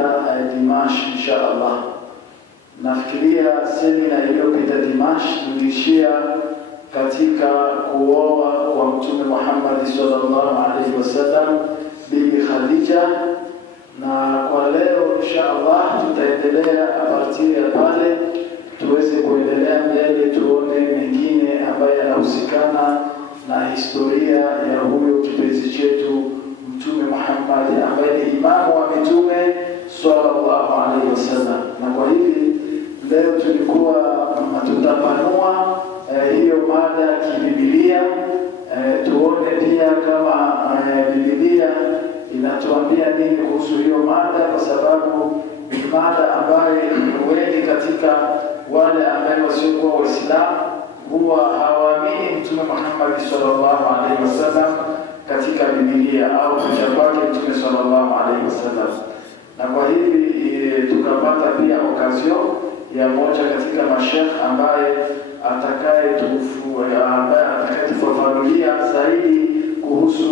iliyopita Dimash insha Allah. Nafikiria semina iliyopita Dimash tulishia katika kuoa kwa Mtume Muhammad sallallahu alaihi wasallam bibi Khadija, na kwa leo insha Allah tutaendelea a partir ya pale tuweze kuendelea mbele, tuone mengine ambayo yanahusikana na historia ya huyo kipenzi chetu Mtume Muhammad ambaye ni imamu wa mitume sallallahu alaihi wasallam. Na kwa hivi leo tulikuwa tutapanua hiyo mada ya kibibilia, tuone pia kama Biblia inatuambia nini kuhusu hiyo mada, kwa sababu ni mada ambayo wengi katika wale ambao wasiokuwa Waislamu huwa hawaamini Mtume Muhammad sallallahu alaihi wasallam katika Biblia au kuja kwake Mtume sallallahu alaihi wasallam. Na kwa hivi tukapata pia okazio ya moja katika mashekh ambaye atakayetufafanulia zaidi kuhusu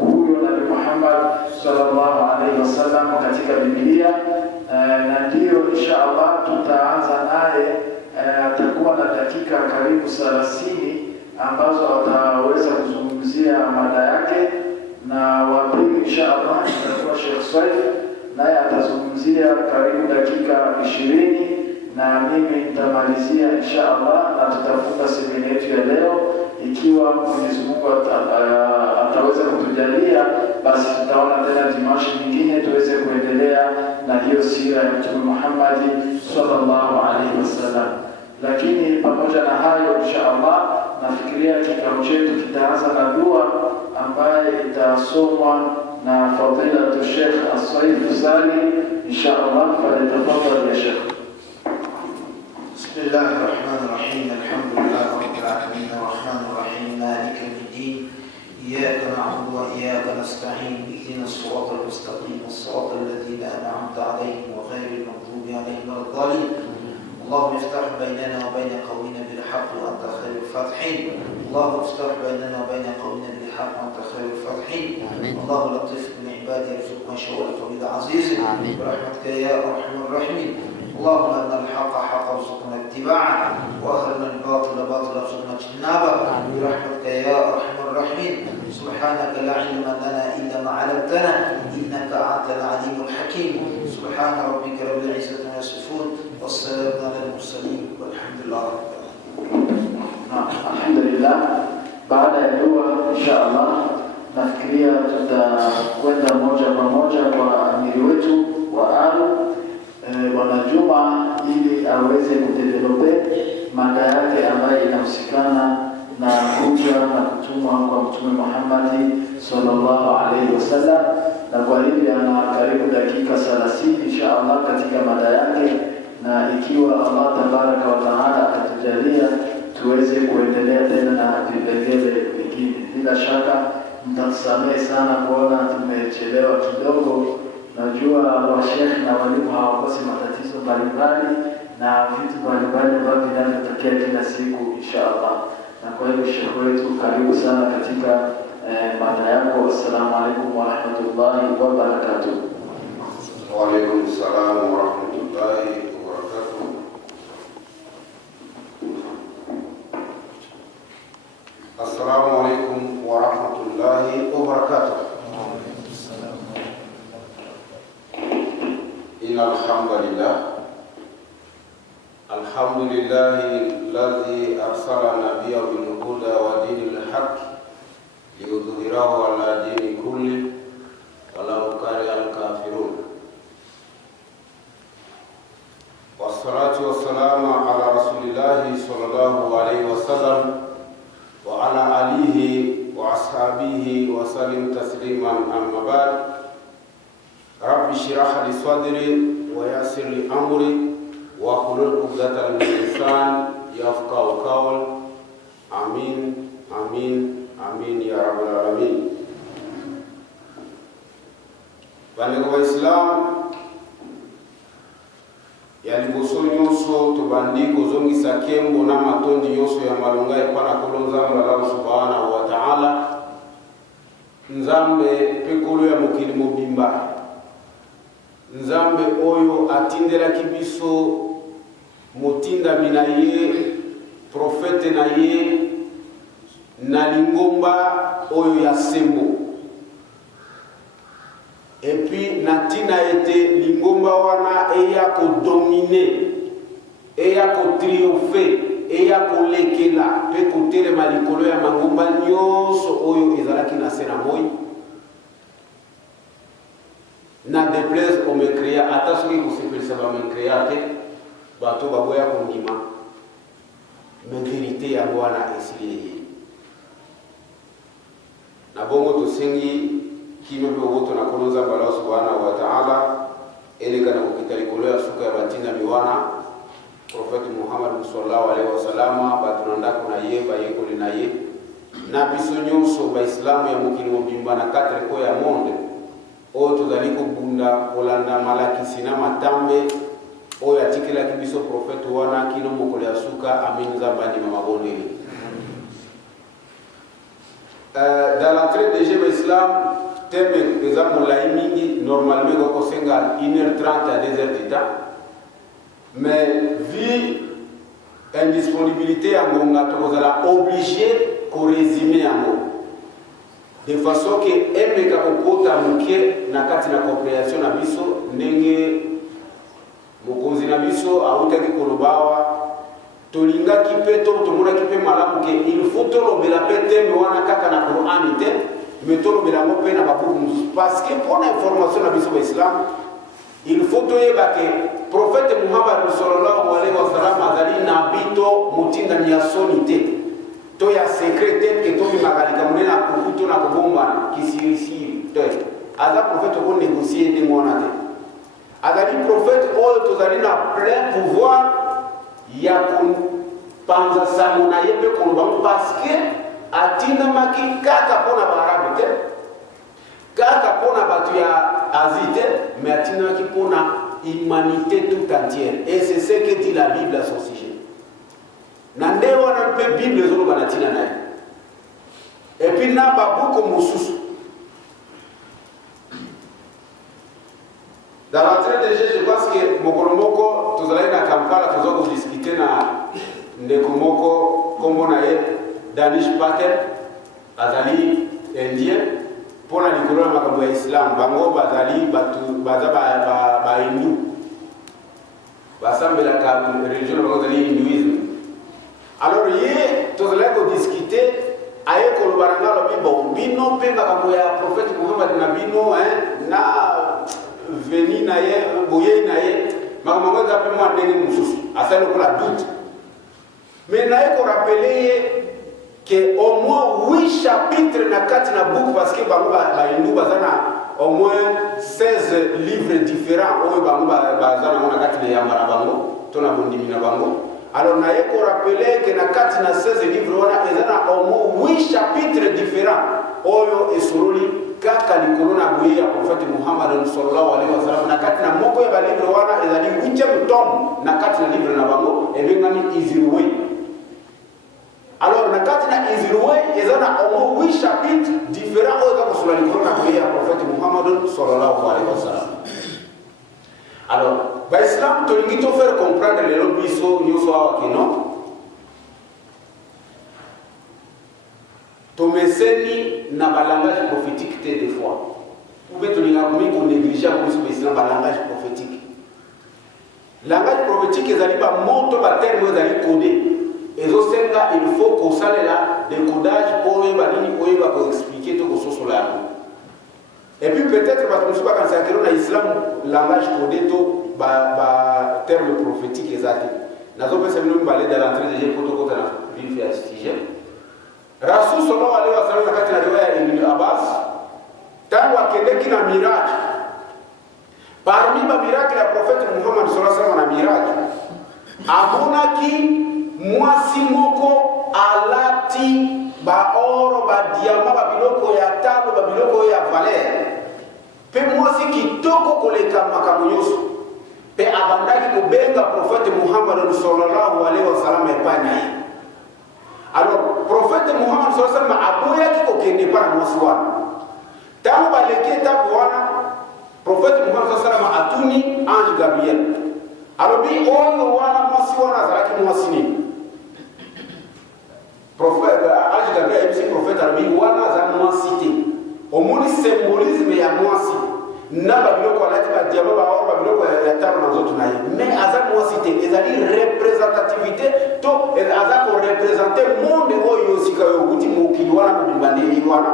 huyo Nabii Muhammad sallallahu alaihi wasallam katika Biblia, na ndio insha Allah tutaanza naye. Atakuwa na dakika karibu 30 ambazo ataweza kuzungumzia mada yake, na wapili insha Allah atakuwa Sheikh Saif, naye atazungumzia karibu dakika 20, na mimi nitamalizia insha Allah, na tutafunga semina yetu ya leo. Ikiwa Mwenyezi Mungu ataweza kutujalia, basi tutaona tena Dimash nyingine tuweze kuendelea na hiyo sira ya Mtume Muhammad sallallahu alaihi wasallam. Lakini pamoja na hayo insha Allah, nafikiria kikao chetu kitaanza na dua ambaye itasomwa na fadilatu Sheikh As-Saif Sali insha Allah. Falyatafadhal ya Sheikh. Bismillahir Rahmanir Rahim. Alhamdulillahi Rabbil Alamin Arrahmanir Rahim Maliki Yawmiddin. Iyyaka na'budu wa iyyaka nasta'in. Ihdinas siratal mustaqim. Siratal ladzina an'amta 'alayhim ghayril maghdubi 'alayhim waladdallin. اللهم افتح بيننا وبين قومنا بالحق وأنت خير الفاتحين. اللهم افتح بيننا وبين قومنا بالحق وأنت خير الفاتحين. اللهم لطف بالعباد يرزقنا شوقك بالعزيز برحمتك يا أرحم الراحمين. اللهم أرنا الحق حقا وارزقنا اتباعه، وأرنا الباطل باطلا وارزقنا اجتنابه برحمتك يا أرحم الراحمين. سبحانك لا علم لنا إلا ما علمتنا إنك أنت العليم الحكيم. سبحان ربك رب العزة عما يصفون والسلام على المرسلين والحمد لله رب العالمين. الحمد لله. Baada ya dua insha Allah, nafikiria tutakwenda moja kwa moja kwa amiri wetu wa alu Bwana Juma, ili aweze kudevelope mada yake ambayo inahusikana na kuja na kutumwa kwa Mtume Muhammad sallallahu alaihi wasallam. Na kwa hivyo ana karibu dakika 30 insha Allah katika mada yake, na ikiwa Allah tabaraka wa taala atatujalia tuweze kuendelea tena na vipengele vingine. Bila shaka mtatusamehe sana kuona tumechelewa kidogo. Najua washekhi na walimu hawakosi matatizo mbalimbali na vitu mbalimbali ambavyo vinatokea kila siku insha Allah. Na kwa hivyo shekhi wetu, karibu sana katika mada yako. Assalamu alaikum wa rahmatullahi wa barakatuh. Wa alaikum assalam wa rahmatullahi wa barakatuh. Assalamu alaikum wa rahmatullahi wa barakatuh. Innal hamdalillah, alhamdulillahi alladhi arsala nabiyyahu bil huda wa dinil haqq liyudhhirahu ala dini kulli walau kariha al-kafirun. Wassalatu wassalamu ala rasulillahi sallallahu alaihi wasallam wa ala alihi wa ashabihi wa sallim tasliman, amma ba'd. Rabbi shrah li sadri wa yassir li amri wa hlul 'uqdatam min lisani yafqahu qawli. Amin, amin, amin ya rabbal alamin. Bandugu Waislamu, yaliboso nyonso tubandiko zongisa kembo na matondi nyonso ya malonga epana kolonza Allah subhanahu wa ta'ala. Nzambe pekolo ya mokili mobimba, nzambe oyo atindela kibiso motinda minaye prophète na ye na lingomba oyo ya sembo. Et puis natina été lingomba wana eya ko dominer, eya ko triompher, eya ko lekela pe ko telema likolo ya mangomba nyonso oyo ezalaki na sena moi. Na déplaise on me créa ata soki ko sepelisa ba me créa te bato baboya ko ngima. Mais vérité ya wana esili na bongo to sengi kime be woto na kono nzambe Allah subhanahu wa ta'ala ele kana kokitali kolo ya suka ya batinda miwana prophète Muhammad sallallahu alaihi wasallam batunanda kuna ye bayekoli na ye na biso nyonso ba islamu ya mukili mobimba na 4 ko ya monde o tozali ko bunda kolanda malakisi na matambe o ya tikela kibiso prophète wana kino mokolo ya suka amin nzambani mamaboneli. Dans l'entrée de Jésus Islam, thème des hommes laïmingi, normalement, on a 1h30 à 2h du temps. Mais, vu indisponibilité, on est obligé de résumer. De façon que, aime ka okota muke na kati na compréhension na biso, nenge mokonzi na biso, autaki kolobawa, tolinga kipe to tomona kipe malamu ke il faut to lobela pete me wana kaka na Qur'an ite me to lobela mo pe na babuku parce que pour l'information na biso islam il faut to yeba ke prophète Muhammad sallallahu alaihi wasallam azali nabito mutinda nya sonite to ya secrète ke to mi magalika munena kukuto na kubomba kisirisi to aza prophète ko négocier ni mona te azali prophète oyo to zali na plein pouvoir ya panza samuna yepe kolba parce que atina maki kaka pona barabe te kaka pona batu ya azite mais atina maki pona humanité tout entière et c'est ce que dit la Bible à son sujet nande wana pe Bible zolo banatina naye et puis na babuko mususu dans l'entrée de Jésus, je pense que Mokolomoko, tous allez dans Kampala, tous allez discuter na Ndekomoko, comme on a eu Danish Patel, Azali Indien, pour la Nicolas Makambo Islam, Bango Bazali, Baza Hindu, Basam de la religion de l'hindouisme. Alors, tous allez discuter. Aye Kolobaranga lobi bon bino pe Makambo ya prophète Muhammad Nabino na veni na ye boye na ye makambo za pe mo ndenge mususu asalo ko la doute mais na ye ko rappeler que au moins 8 chapitres na kati na book parce que bango ba hindu bazana au moins 16 livres différents o bango bazana na kati ya mara bango to na bondimi na bango. Alors na ye ko rappeler que na kati na 16 livres wana ezana au moins 8 chapitres différents oyo esololi kaka likolo na boye ya prophète Muhammad sallallahu alaihi wasallam na kati na moko ya balivre wana ezali 8e tome na kati na livre na bango ebengami Izirwe. Alors na kati na Izirwe ezana au moins 8 chapitres différents oyo ka kosola likolo na boye ya prophète Muhammad sallallahu alaihi wasallam. Alors l'islam tolingi to faire comprendre les lobiso nyoso awa kino to meseni na balangage prophétique te des fois ou bien tolinga komi ko négliger ko l'islam balangage prophétique. Langage prophétique ezali ba moto ba terme ezali codé ezo senga il faut ko salela décodage pour ba nini ko yeba ko expliquer to ko sosola. Et puis peut-être parce que je ne sais pas quand c'est que l'islam langage codé to ba terme prophétique exact. Nazo pesa minu mbale dans l'entrée de Jésus protocole na vivre à ce sujet. Rasul sallallahu alaihi wasallam wakati na riwaya Ibn Abbas tangu akendeki na miracle. Parmi ba miracle ya prophète Muhammad sallallahu alaihi wasallam na miracle. Amonaki mwasi moko alati ba oro ba diamant ba biloko ya tabo ba biloko ya valeur. Pe mwasi kitoko koleka makambo nyonso. Pe abandaki kubenga prophète Muhammad sallallahu alaihi wasallam epana. Alors prophète Muhammad sallallahu alaihi wasallam aboya ki kokende para mwasi wana. Tangu baleke tapo wana prophète Muhammad sallallahu alaihi wasallam atuni ange Gabriel. Alors bi oyo wana mwasi wana azalaki mwasi nini? Prophète ange Gabriel ebisi prophète abi wana aza mwasi te. Omoni symbolisme ya mwasi. Na babiloko alati ba diamant ba or babiloko ya taro na nzoto na ye. Mais aza mwasi te ezali représentativité to aza ko représenter monde oyo sika yo kuti mokili wana mobimbaneli wana.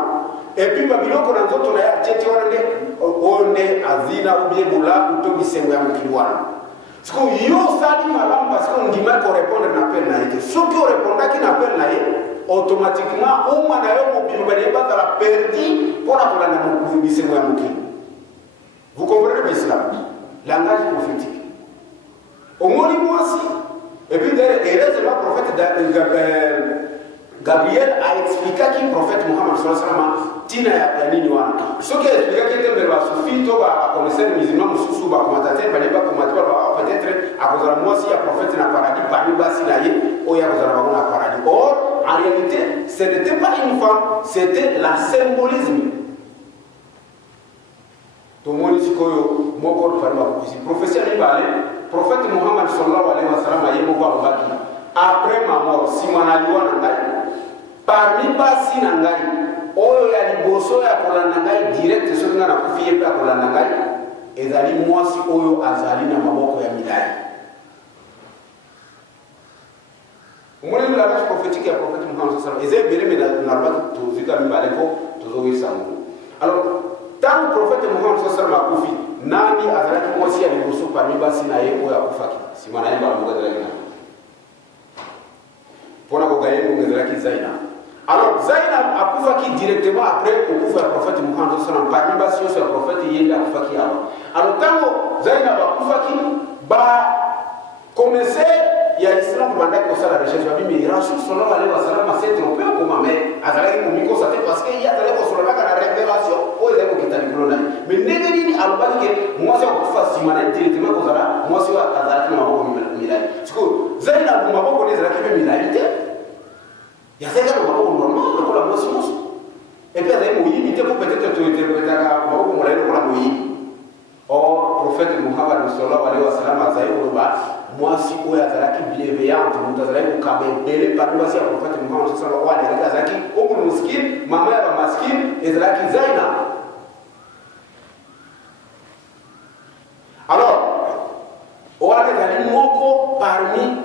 Et puis babiloko na nzoto na ya tete wana nde onde azina ubie bula to bisengo ya mokili wana. Parce que yo sali malamu parce que on dit mal qu'on répondre na appel na ye. Ceux qui répondent qui na appel na ye automatiquement au moins na yo mobimbaneli ba la perdi pour la kolanda bisengo ya mokili. Vous comprenez l'islam? Langage prophétique. Au moins aussi. Et puis heureusement le prophète Gabriel a expliqué qui le prophète Mohammed sallallahu alayhi wa sallam tina ya nini wana. Ce qui a expliqué que était mbele wa sufi to ba connaisseur musulman mususu ba commentateur ba ba commentateur ba peut-être à cause de moi si ya prophète na paradis ba ni basi na ye o ya cause de na paradis. Or en réalité ce n'était pas une femme, c'était la symbolisme. Tout le monde dit que mon corps parle pas. Prophétie n'est pas allé. Prophète Mohammed sallallahu alayhi wa sallam a dit après ma mort, si mon aliwa nangai, parmi basi nangai, oyo ya liboso ya kola nangai direct soki na kufiye pa kola nangai, ezali mwasi oyo azali na maboko ya milai. Umone la langage prophétique ya prophète Mohammed sallallahu alayhi wa sallam, ezali bere na narba tuzika mbaleko tuzowi samu. Alors tant le prophète Mohammed sallallahu alayhi wa sallam a nani azalaki mwasi ya liboso parmi basi na ye oyo akufaki simana ye ba mboga zalaki na pona ko gaye mo ngezalaki Zainab. Alors Zainab akufaki directement après au kufa le prophète Mohammed sallallahu alayhi wa sallam parmi basi yo le prophète yenda akufaki avant. Alors tant Zainab akufaki ba commencer ya Islam banda ko sala recherche ba mi Rasul sallallahu alayhi wa sallam s'est trompé comment mais azalaki mo miko sa parce que il y a des ko sala la révélation o ile ko kitani kolona mais ndenge nini alobaki ke mwasi akufa simana directement ko sala mwasi wa azalaki na maboko milai siko Zainab maboko ne zalaki pe milai te ya seka na maboko normal ko la mwasi mwasi et puis azalaki mo yimite ko peut-être to interpréter ka maboko molai ko la mo yimi or prophète Mohammed sallallahu alayhi wa sallam azalaki ko ba mwasi oyo azalaki bienveillante mutu azalaki kokaba ebele parmi basi ya prophète Mohammed sallallahu alayhi wa sallam azalaki omunu muskine mama ya bamaskine ezalaki Zainab. Alors owana ezali moko parmi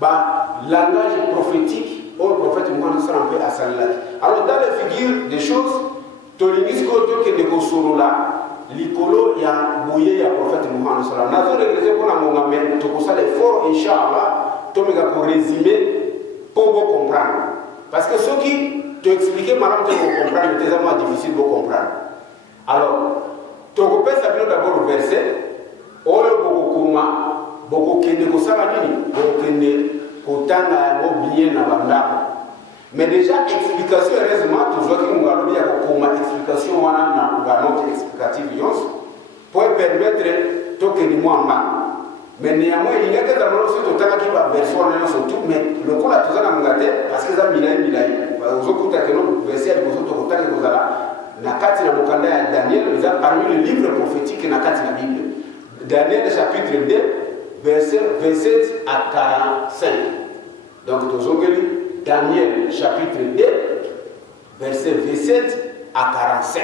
ba langage prophétique oyo prophète Mohammed sallallahu alayhi wa sallam. Alors dans les figures des choses tolingi sikoyo tokende kosolola likolo ya boye ya prophète Mohammed sallallahu alayhi wa sallam. Nazo regrette pour la mongamé tokosala effort inchallah tomeka ko résumer pour vous comprendre. Parce que ceux qui te expliquer madame te comprendre c'est tellement difficile de comprendre. Alors tokopesa bino d'abord verset oyo bokokuma bokokende kosala nini bokokende kotanga yango bien na bandako. Mais déjà explication heureusement toujours qui nous allons bien comme explication wana na notre explicative yons pour permettre to que ni moi ma mais néanmoins il y a que dans le site totaka qui va version na surtout mais le ko la tozana ngate parce que ça milai ozokuta que no verset ya bozo to kotaka kozala na kati na mokanda ya Daniel les parmi les livres prophétiques na kati na Bible Daniel chapitre 2 verset 27 à 45 donc tozongeli Daniel chapitre 2, verset 27 à 45.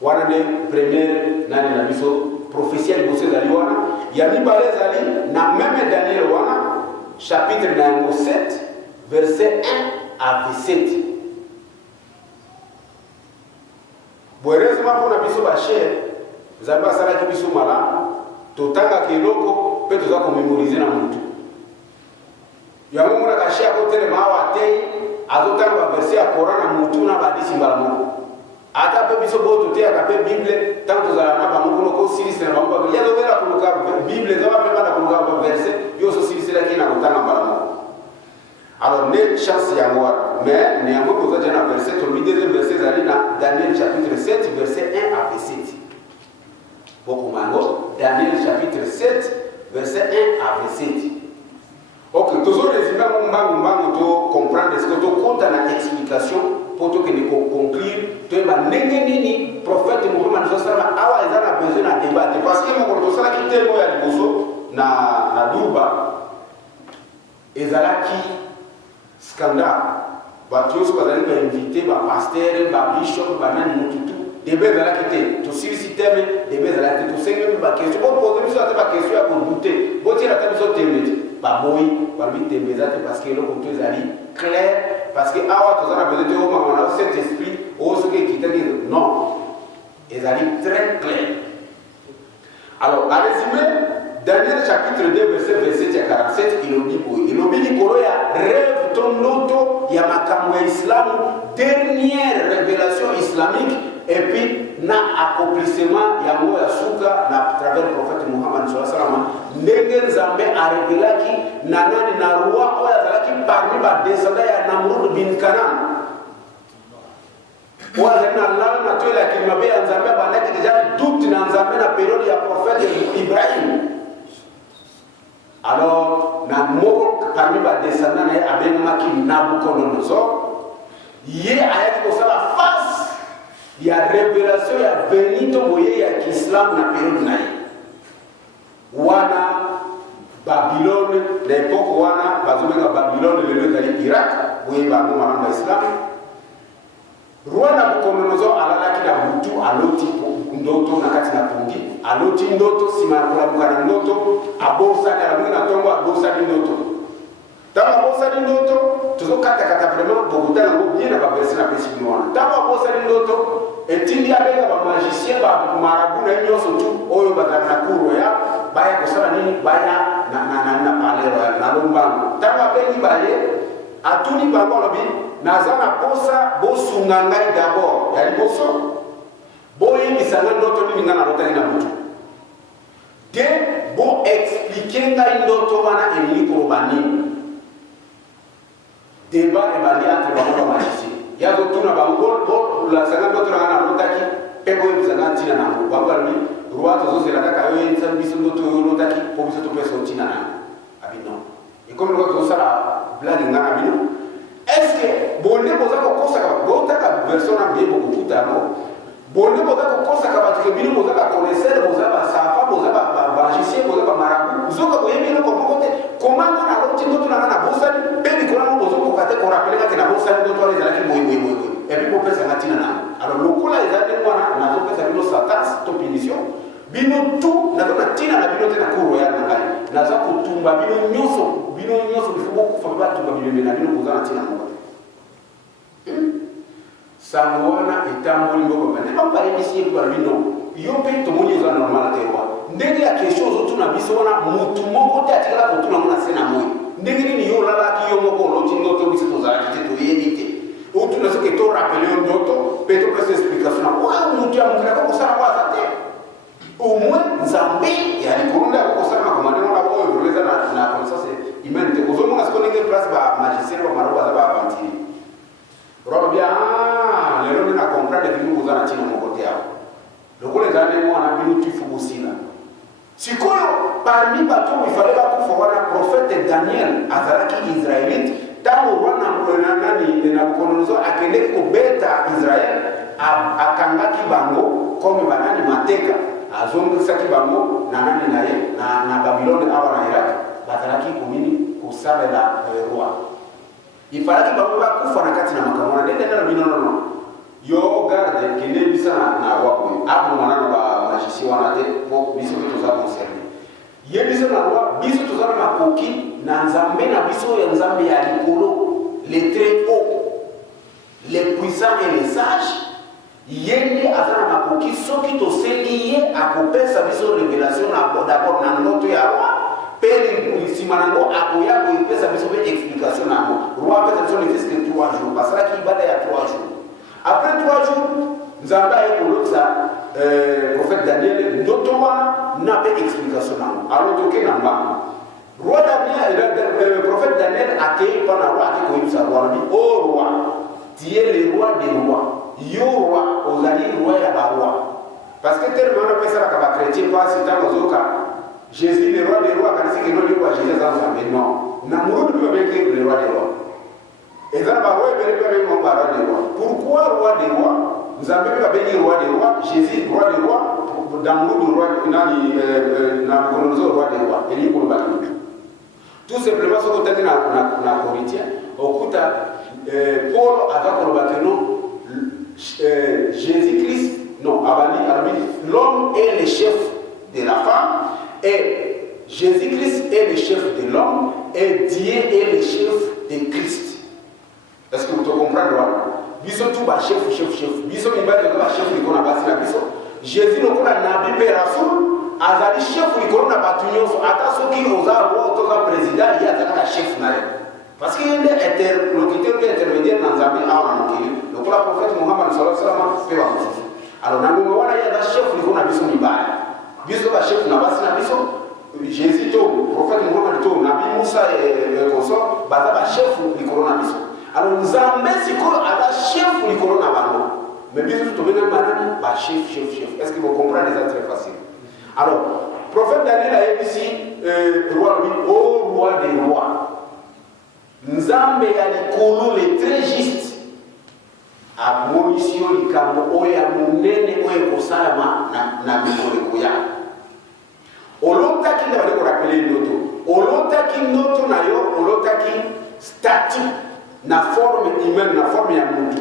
Wana ne première nani na biso prophétie de Mose zali wana ya mibale zali na même Daniel wana chapitre 7 verset 1 à 17. Heureusement pour na biso ba cher zaba sala ki biso mala totanga keloko pe toza ko mémoriser na mutu. Yango mona kashia ko tele mawa tei azotanga ba verset ya Coran na mutu na badisi mbala moko ata pe biso boto te aka pe Bible tanto za na ba moko ko silisi na ba ya do vera ko ka Bible za ba pe na ko ka verset yo so silisi la kina kotanga mbala moko. Alors ne chance ya ngwa mais ne yango ko za na verset to mi deuxième verset zali na Daniel chapitre 7 verset 1 à 27. Boko mango Daniel chapitre 7 verset 1 à 27. Ok, toujours les images mbangu to comprendre ce que to compte na explication pour to que ne conclure to ba nenge nini prophète Mohammed sallallahu alayhi wa sallam awa ezana invité moi à liboso na Durba ezalaki scandale bato nyonso bazali bainvité bapaster babishop banani mututu debe ezalaki te tosilisi teme debe ezalaki te tosengeli bakestio bopose biso ate bakestio ya kodute botiela ata biso tembe te baboyi balobi tembe eza te parce que eloko to ezali clair parce que awa toza na besoin te omamana o cet esprit oyo soki ekitaki non ezali très clair. Alors en résumé Daniel chapitre 2 verset 27 à 47 ilobi likolo ya rêve to ndoto ya makambo ya islamu dernière révélation islamique et puis na accomplissement yango ya suka na travers prophète Muhammad sallallahu alaihi wasallam ndenge nzambe arevelaki na nani na roi oyo azalaki parmi ba descendants ya Namrud bin Canaan oyo na lala na toela kimabe ya nzambe bandaki déjà doute na nzambe na période ya prophète Ibrahim. Alors, parmi les descendants, il y a Nabucodonosor. Il y a la face, il y a révélation, il y a Benito Moye, il y a l'islam dans la période. Wana, Babylone, l'époque Wana, Babylone, le lieu de l'Irak, où il y a l'islam. Roi Nabucodonosor, alalaki na butu, aloti ndoto na kati na pungi, aloti ndoto, simakula mukana ndoto, abosani, alamungi na tongo, abosani ndoto. Tama abosani ndoto, tuzo kata vraiment, bokuta na bien na baversi na pesi biwana. Tama abosani ndoto, etindi abega ba magicien, ba marabu na nyoso tu, oyo bazana na kuro ya, baya kusala nini, baya na palero ya, na lombango. Tama abengi baye, atuni bango lobi, nazana posa bosunga ngai d'abord ya liboso boyebisanga ndoto nini nga nalotali na mutu te bo explique ngai ndoto wana elingi koloba nini débat ebandi entre bango bamagicien yazotuna bango bolasanga ndoto nanga nalotaki mpe boyebisanga ntina nango bango balobi roi tozozela kaka yo yebisa biso ndoto oyo olotaki mpo biso topesa ntina nango abi non ekomi loko tozosala blage nga na bino. Est-ce que bonne boza ko kosaka botaka version na bien beaucoup tano bonne boza ko kosaka ba tukebino boza ka connaisseur boza ba safa boza ba magicien boza ba marabu zoka boyebino ko mokote komanda na loti ndoto na bosani pe bikola boza ko kate ko rappeler que na bosani ndoto les alaki boy et puis pour pesa ngatina na alors lokola ezali mwana na zo pesa bino satans to punition bino tout na na tina na bino tena kuro ya na ngai na za kutumba bino nyoso bifuko kufa tumba bino na bino boza na tina mo Sangwana etamboli ngoko bane ba ici kwa bino yo pe to moni za normal tewa ndenge ya kesho zo tuna biso wana mutu moko te atikala ko tuna mona sena moyi ndenge ni yo lala ki yo moko loti ndoto biso to za kite to yebite o tuna so ke to rappeler ndoto pe to pesa explication wa mutu ya mukira ko sala kwa sate au moins nzambe ya likonda ko sala ko maneno na boyo vreza na connaissance humanité ko zo mona ko ndenge place ba magicien ba maroba za ba avantiri roba bien lelo nina comprendre que nous allons tina mokote yao lokole zane mwana binu tifu busina sikoyo parmi bato il fallait pas kufa wana prophète Daniel azalaki israélite tango wana nani Nabucodonosor akende ko beta Israël akangaki bango comme banani mateka azongisaki bango na nani naye na Babylone awa na Irak bazalaki komini kosalela roi. Il fallait que Baba kufa na kati na makamona ndende na bino no yo garde kende bisa na wakwe abu manana ba magicien wana te po biso to za concerné ye biso na roi biso to za na makoki na nzambe na biso ya nzambe ya likolo les très hauts les puissants et les sages yende azana makoki soki to seli ye akopesa biso révélation na d'abord na ndoto ya roi pele simanango akoya ko ipesa biso be explication nango roi pesa biso les 3 jours parce que ibada ya 3 jours après 3 jours nzamba ye kolotsa prophète Daniel ndoto wana na be explication nango alors toke na mbango roi Daniel prophète Daniel akei pana roi akiko ibsa roi ni oh roi tu es le roi des rois yo roi ozali roi ya ba roi parce que tellement na pesa ka ba chrétien pas si tant ozoka Jésus, le roi des rois, quand il dit que non, le roi Jésus dans sa vie, non. Namrud peut bien dire le roi des rois. Et ça, le roi est bien mon roi des rois. Pourquoi roi des rois? Nous avons bien dire roi des rois, Jésus, roi des rois, dans le roi des rois, tout simplement ce que tu as dit dans Corinthiens, Paul a dit Jésus-Christ, non, l'homme est le chef de la femme, et Jésus-Christ est le chef de l'homme, et Dieu est le chef de Christ. Est-ce que vous te comprenez? Biso tout ba chef. Biso mi ba chef ni kona basi na biso. Jésus no kona nabi pe rasul, azali chef ni kona batu nyonso, ata soki oza roi oza président, il y a un chef na ye. Parce qu'il est interlocuteur intermédiaire dans Zambie à Wanokili. Donc le prophète Mohammed sallallahu alayhi wa sallam peut avoir. Alors dans le moment il y a un chef ni kona biso mi ba. Biso ba chef na basi na biso. Jésus to, prophète Mohammed to, Nabi Moussa et consort, ba chef ni kona biso. Alors nous avons un chef pour le corona. Mais bien sûr, tu as chef. Est-ce que vous comprenez déjà très facile? Alors, le prophète Daniel a dit ici, roi des rois. Nous avons les très justes. À Monisio, les Kambo, Oya, Mounene, Oya, Kosama, Namikoya. Olotaki n'a pas rappelé l'auto. Olotaki noto na yo, olotaki statut. Na forme humaine, na forme ya mutu.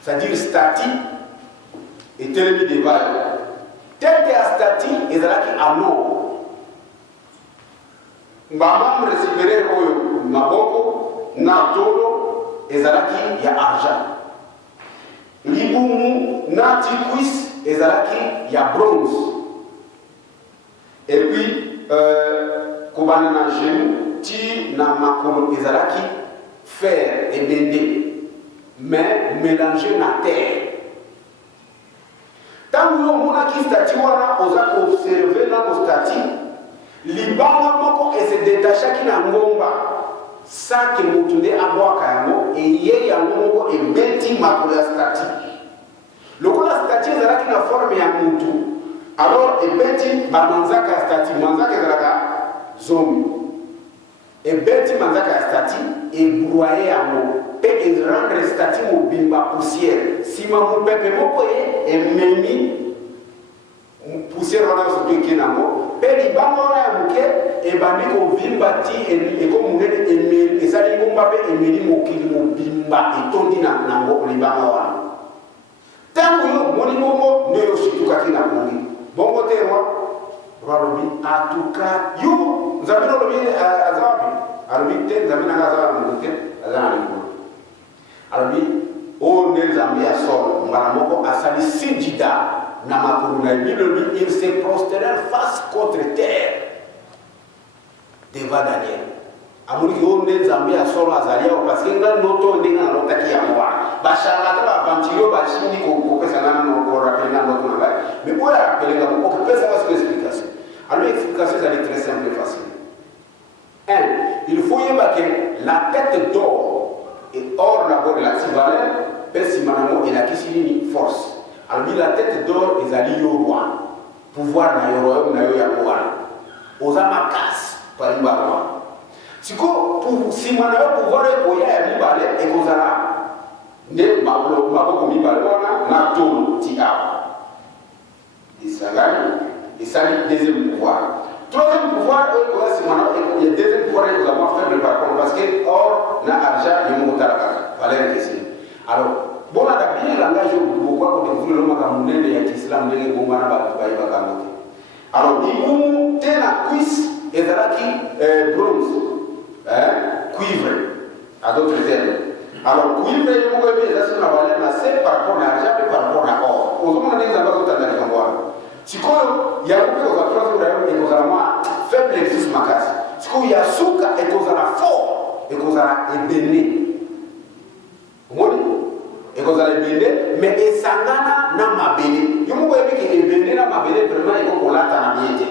C'est-à-dire stati et telemi de bail. Tel que a stati et zalaki ano. Mbama recevere oyo maboko na tolo et zalaki ya argent. Libumu na tikwis et zalaki ya bronze. Et puis kobana na genou ti na makolo et zalaki fer et bendé, mais mélangé na terre. Tant que l'on a qui statue, on a observé dans nos statues, l'ibanga moko et se détacha qui n'a ngomba, ça que nous tournons à boire kayamo, et yé yango moko et benti makolo ya statue. Le coup la statue est là qui n'a forme ya mutu, alors et benti manzaka statue, manzaka zalaka zombie. Et beti manzaka stati et broyer à mon pe et rendre stati mo bimba poussière. Si ma mon pepe mo koye et memi poussière on a sur tout qui namo pe li bango na muke et bami ko bimba ti et comme munene et meli et ça li ngomba pe et meli mo kili mo bimba et tondi na nango li bango wana. Tango yo moni bongo ne yo shituka kina kongi. Bongo te moi Ralobi, en tout cas, you, vous avez le Azabi. Alors, vous avez un Azabi, alors, on est amis à sol, Maramoko a sali Sidida, Namakuruna, il s'est prosterné face contre terre devant Daniel. Amuri on est amis à sol, Azalia, parce qu'il y a notre ndé dans l'autre qui a moi. Bachala, Bantilo, Bachini, Koko, Pesana, notre mais où est rappelé la Koko, Pesana, explication. Alors l'explication est très simple et facile. 1. Il faut y avoir que la tête d'or et or d'abord la tivalère, Pessimano et la Kisini force. Alors la tête d'or est alliée au roi. Pouvoir na yoro na yo ya pouvoir. Aux amakas par une barre. Si pour Simano pouvoir est pour y aller balé et aux ara ne maboko mi balona na tolo ti a. Et ça, c'est le deuxième pouvoir. Troisième pouvoir, il y a le deuxième pouvoir que nous avons fait par contre, parce que or, na argent, il y a mon valeur question. Alors, bon, on a bien le langage, pourquoi on a voulu le macamounel et l'islam, il y a bon manaba, il y a un alors, il y a la cuisse et la bronze, cuivre, à d'autres termes. Alors, cuivre, il y a une valeur par rapport à l'argent et par rapport à or. On a des exemples de voir. Si il y a beaucoup de choses et qu'on a faible existe ma casse. Si il y a souka et qu'on a fort et qu'on a ébéné. Et qu'on a ébéné, mais et sangana n'a ma béné. Il y a que ébéné n'a ma béné vraiment et qu'on l'a dans la biété.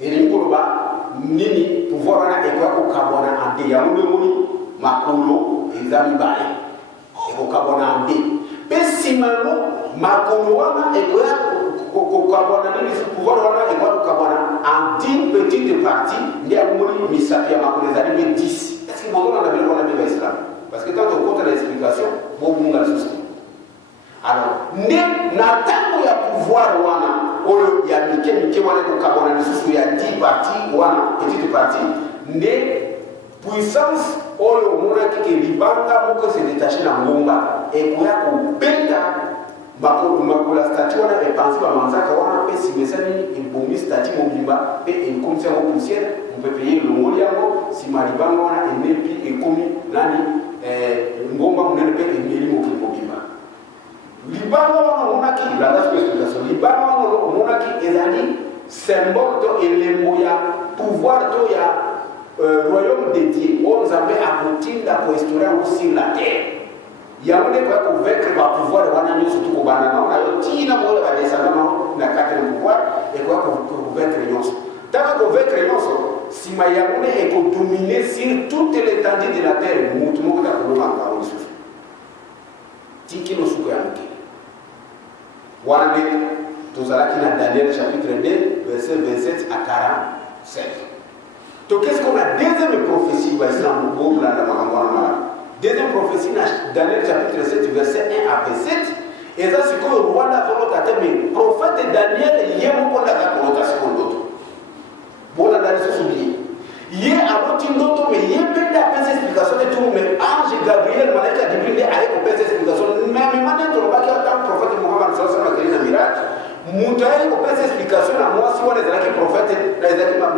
Et les Mourouba, Nini, pouvoir en et quoi qu'on cabona en dé. Il y a un ma colo et Zamibaye. Et qu'on cabona en dé. Pessimano, Makoloana et Kokabana, pouvoir et Kokabana en 10 petites parties, il y a un Misapia Makolezani, mais 10. Est-ce que vous avez l'islam? Parce que quand on compte l'explication, beaucoup de choses. Alors nde na tango ya pouvoir wana oyo ya mike wana ko kabona lisusu ya 10 parties wana petite partie nde puissance oyo mona kike libanga moko se détacher na ngomba et koya ko beta makola statue wana epanzi ba manzaka wana pe si mesani ebomi statue mobimba pe ekomisa ngo poussière on peut payer le moli yango si malibanga wana enepi ekomi nani ngomba munene pe emeli mobimba libanga wana monaki la date explication libanga wana monaki ezali symbole to elembo ya pouvoir to ya royaume de Dieu on zambe akotinda ko historia sur la terre yamune kwa convaincre ba pouvoir wana nyoso to kobana na yo tina mo ba descendant na quatre pouvoir et quoi convaincre nyoso tant convaincre nyoso si ma yamune est dominer sur toute l'étendue de la terre mutu mo ta ko manga on se tiki no suko yanke wana ne tozalaki na Daniel chapitre 2 verset 27 à 47. Donc qu'est-ce qu'on a deuxième prophétie va ici dans le Bible là dans deuxième prophétie dans Daniel chapitre 7 verset 1 à 7 et ça c'est que le roi la volonté mais prophète Daniel yemo ko la connotation d'autre bon là se soulier yé a l'autre d'autre mais yé peut la penser explication de tout mais ange Gabriel malaika Jibril a ko penser explication mais maintenant to ba ki attend prophète Muhammad sallallahu alaihi wasallam miracle mutai ko penser explication na moi si on est là que prophète là est là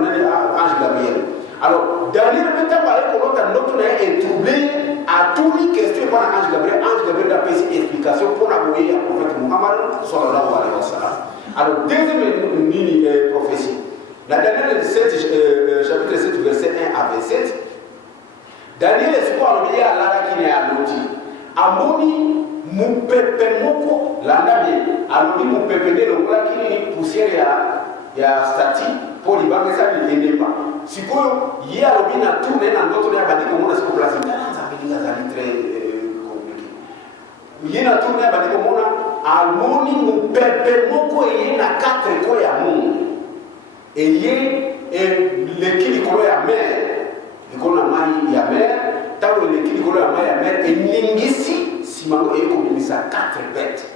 ange Gabriel. Alors Daniel peut parler que l'autre est troublé à toutes les questions par ange Gabriel a fait une explication pour envoyer au prophète Muhammad sallallahu alayhi wa sallam. Alors deuxième mini prophétie dans Daniel 7 chapitre 7 verset 1 à 27 Daniel est quoi le à la qui est à l'autre amoni mupepe moko landa bien aloni mupepe de le mola qui ni poussière ya stati pour libanga ça ne n'est pas sikoyo yé alobi na tourner na ndoto ya bandi ko mona siko place ndanza bilinga za très compliqué yé na tourner bandi ko mona aloni mupepe moko yé na 4 ko ya mungu et yé lekili ko ya mer ikona mai ya mer tawo lekili ko ya mai ya mer et ningisi simango e ko misa 4 bêtes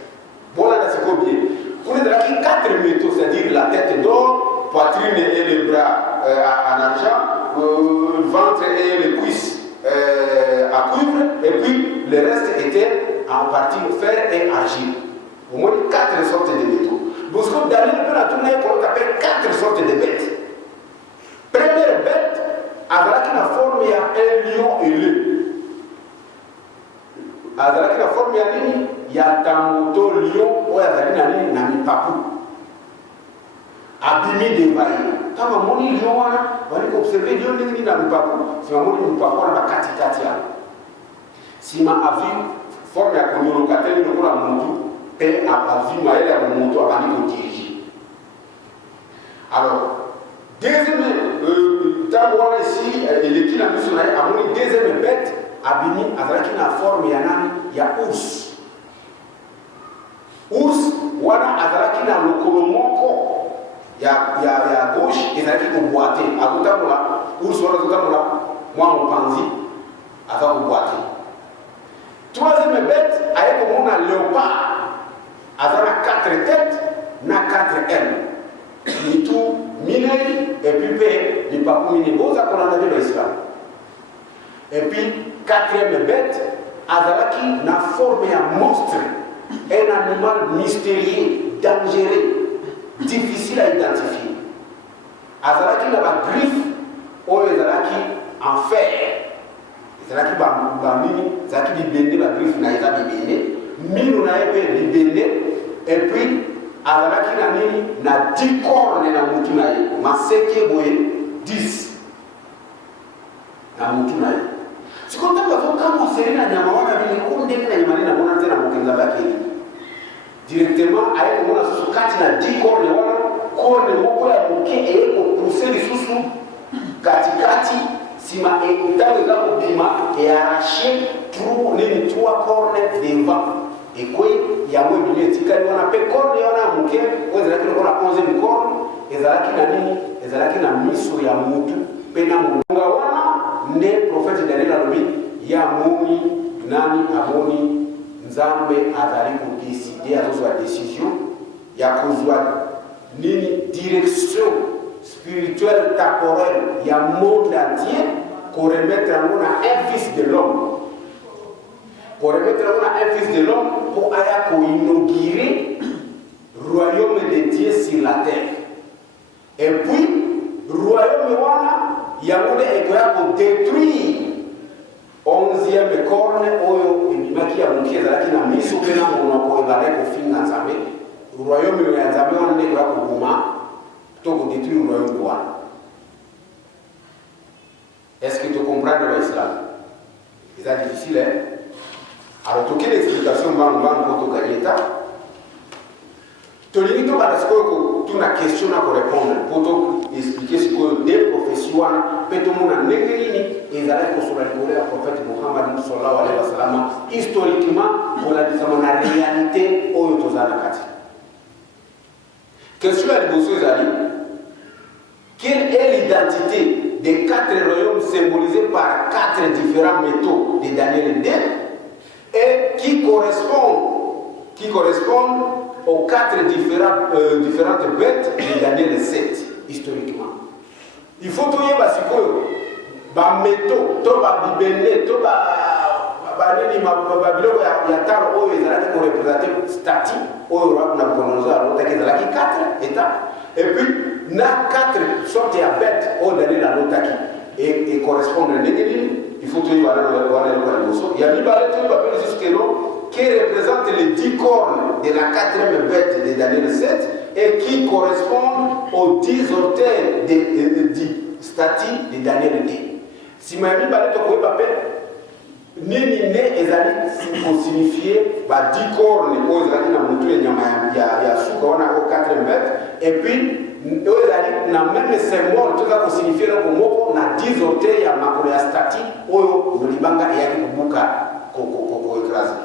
bona na siko bien on est là qui 4 métaux c'est-à-dire la tête d'or poitrine et les bras en argent, ventre et les cuisses à cuivre, et puis le reste était en partie fer et argile. Au moins 4 sortes de métaux. Parce que Daniel peut la tourner qu'on appelle 4 sortes de bêtes. Première bête, avec la forme, il y a un lion ailé. Avec la forme, il y a un moto lion, ou il y a un papou. Abîmé d'évaillé. Kama moni lion wana wali observer lion ndenge na mpapo si moni mpapo na katikati ya sima avi forme ya konyoroka tele lokola mutu pe avi maele ya mutu abandi ko diriger. Alors deuxième tabo wana ici l'équipe na biso na amoni deuxième bête abimi azalaki na forme ya nani ya ours wana azalaki na lokolo moko ya gauche ezalaki koboite akotambola ours wana akotambola mwa mopanzi aza koboite. Troisième bête aye komona léopard aza na 4 têtes na 4 ailes mitu minei et puis pe lipapu mini boza kolanda bino islam. Et puis quatrième bête azalaki na forme ya monstre, un animal mystérieux, dangereux, difficile à identifier. Azalaki na ba griffe oyo ezalaki en fer. Ezalaki ba mini, ezalaki libende ba griffe na eza libende, mino na epe libende, et puis azalaki na nini na 10 cornes na mutu na ye, maseke boye 10 na mutu na ye. Sikotaka kama serena nyama wana vile kunde na nyama na mwana tena mkenza baki directement aye mwana susu kati na 10 cornes wana corne moko ya muke eko pousser lisusu katikati sima etawe za kubima et arracher tout les 3 cornes devant et quoi ya mwe bile tikali wana pe corne wana muke wezalaki na 11e corne ezalaki na nini ezalaki na miso ya mutu pe na munga wana nde prophète Daniel alobi ya moni nani amoni nzambe azali kudeside azozwa décision ya kozwa nini direction spirituelle temporelle ya monde entier pour remettre en un fils de l'homme. Pour remettre en un fils de l'homme pour inaugurer le royaume de Dieu sur la terre. Et puis, le royaume il y a pour détruire 11e corne oyo ebimaki ya mokie ezalaki na miso mpe na monoko ebale kofinga nzambe royaume ya nzambe wana nde ekoya koboma to kodétruire royaume wana. Est-ce que tu comprends le islam? C'est difficile, hein? Alors, tu as l'explication pour tu gagner ça. Tu as une question à répondre pour expliquer ce que des professions, peut tout le monde et ils allaient sur le prophète Mohammed sallallahu alayhi wa sallam historiquement pour la réalité au Yotozanakati. Question à l'émotion, quelle est l'identité des 4 royaumes symbolisés par 4 différents métaux de Daniel 2 et qui correspondent aux 4 différentes bêtes de Daniel 7 historiquement. Il faut tout y avoir ce que métaux, tout bibélé, tout banini babilo ya talo oyo ezalaki ko représenter statue oyo roi Nabucodonosor otaki ezalaki 4 étapes et puis na 4 sortes ya bêtes oyo Daniel alotaki et correspondre ndenge nini il faut tuyi bana wana kwa liboso ya mibale tuyi babeli jusqu'à qui représente les 10 cornes de la 4e bête de Daniel 7 et qui correspondent aux 10 auteurs de 10 statues de Daniel 2. Si ma mibale to ko babeli nini ne ezali pour signifier 10 cornes oyo ezalaki na mutu ya nyama ya suka wana au 4 mètres et puis oyo ezali na même symbole toza ko signifier loko moko na 10 auteurs ya makolo ya statue oyo libanga eyaki kobuka ko écraser.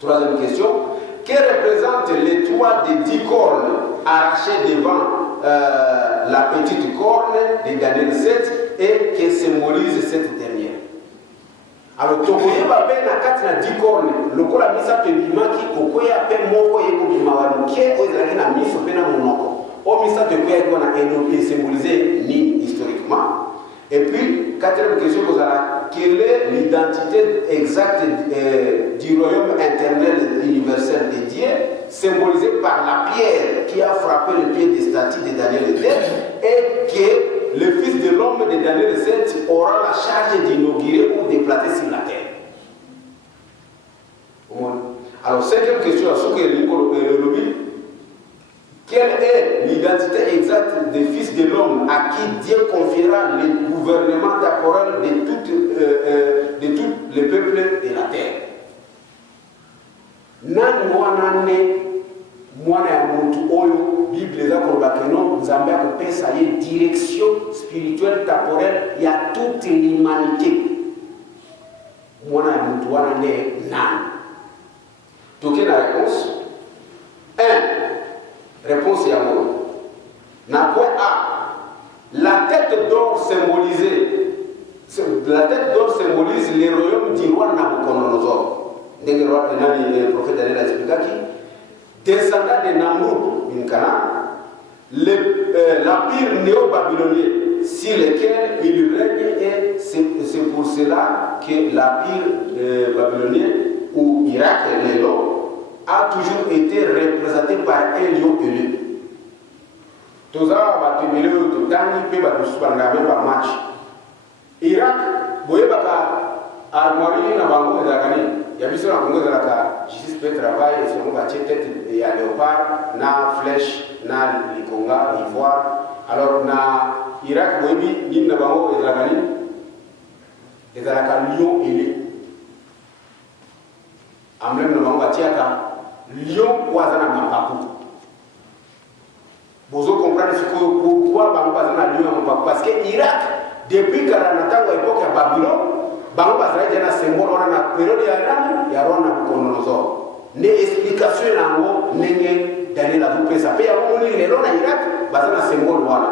Troisième question, que représente l'étoile des 10 cornes arrachées devant la petite corne de Daniel 7 et qui symbolise cette dernière? Alors, tokoyeba pe na kati na 10 cornes lokola misa pe bimaki kokoya pe moko yeko bimawa mukie oyo ezalaki na miso pe na monoko o misa te koya eko na enope symboliser nini historiquement. Et puis, quatrième question, quelle est l'identité exacte du royaume éternel universel de Dieu, symbolisé par la pierre qui a frappé le pied des statues de Daniel 7 et que le fils de l'homme de Daniel 7 aura la charge d'inaugurer ou de planter sur la terre. Alors, cinquième question, quelle est l'identité exacte des fils de l'homme à qui Dieu confiera le gouvernement temporel de tous les peuples de la terre? Nani mwana ya mutu oyo Bible za kolobakeno nzambe akopesa ye direction spirituelle temporelle ya toute l'humanité. Mwana ya mutu wana ne nani? Toke la réponse. 1. Réponse est à moi. Na point A. La tête d'or symbolise le royaume du roi Nabucodonosor. Le prophète Daniel a expliqué qui descendant de Namrud, une Canaan, l'empire néo-babylonien sur lequel il règne, et c'est pour cela que l'empire babylonien ou Irak et Lélo a toujours été représenté par un lion élu. Tous les battements de Tani peuvent être match. Irak, vous voyez, armoirie na bango ezakani ya biso na Congo ezalaka justice peut travail et selon ba tête ya léopard na flèche na likonga ivoire. Alors na Irak boyebi nini na bango ezalakani ezalaka lion élu. Emblème na bango batiaka lion wazana mapapu. Vous comprenez ce que pourquoi bango bazana lion mapapu parce que Irak depuis Karanatanga époque ya Babylone bango bazali na symbole wana na période ya nani ya roi Nabucodonosor. Ne explication nango ndenge Daniel avupesa pe ya moni lelo na Irak bazali na symbole wana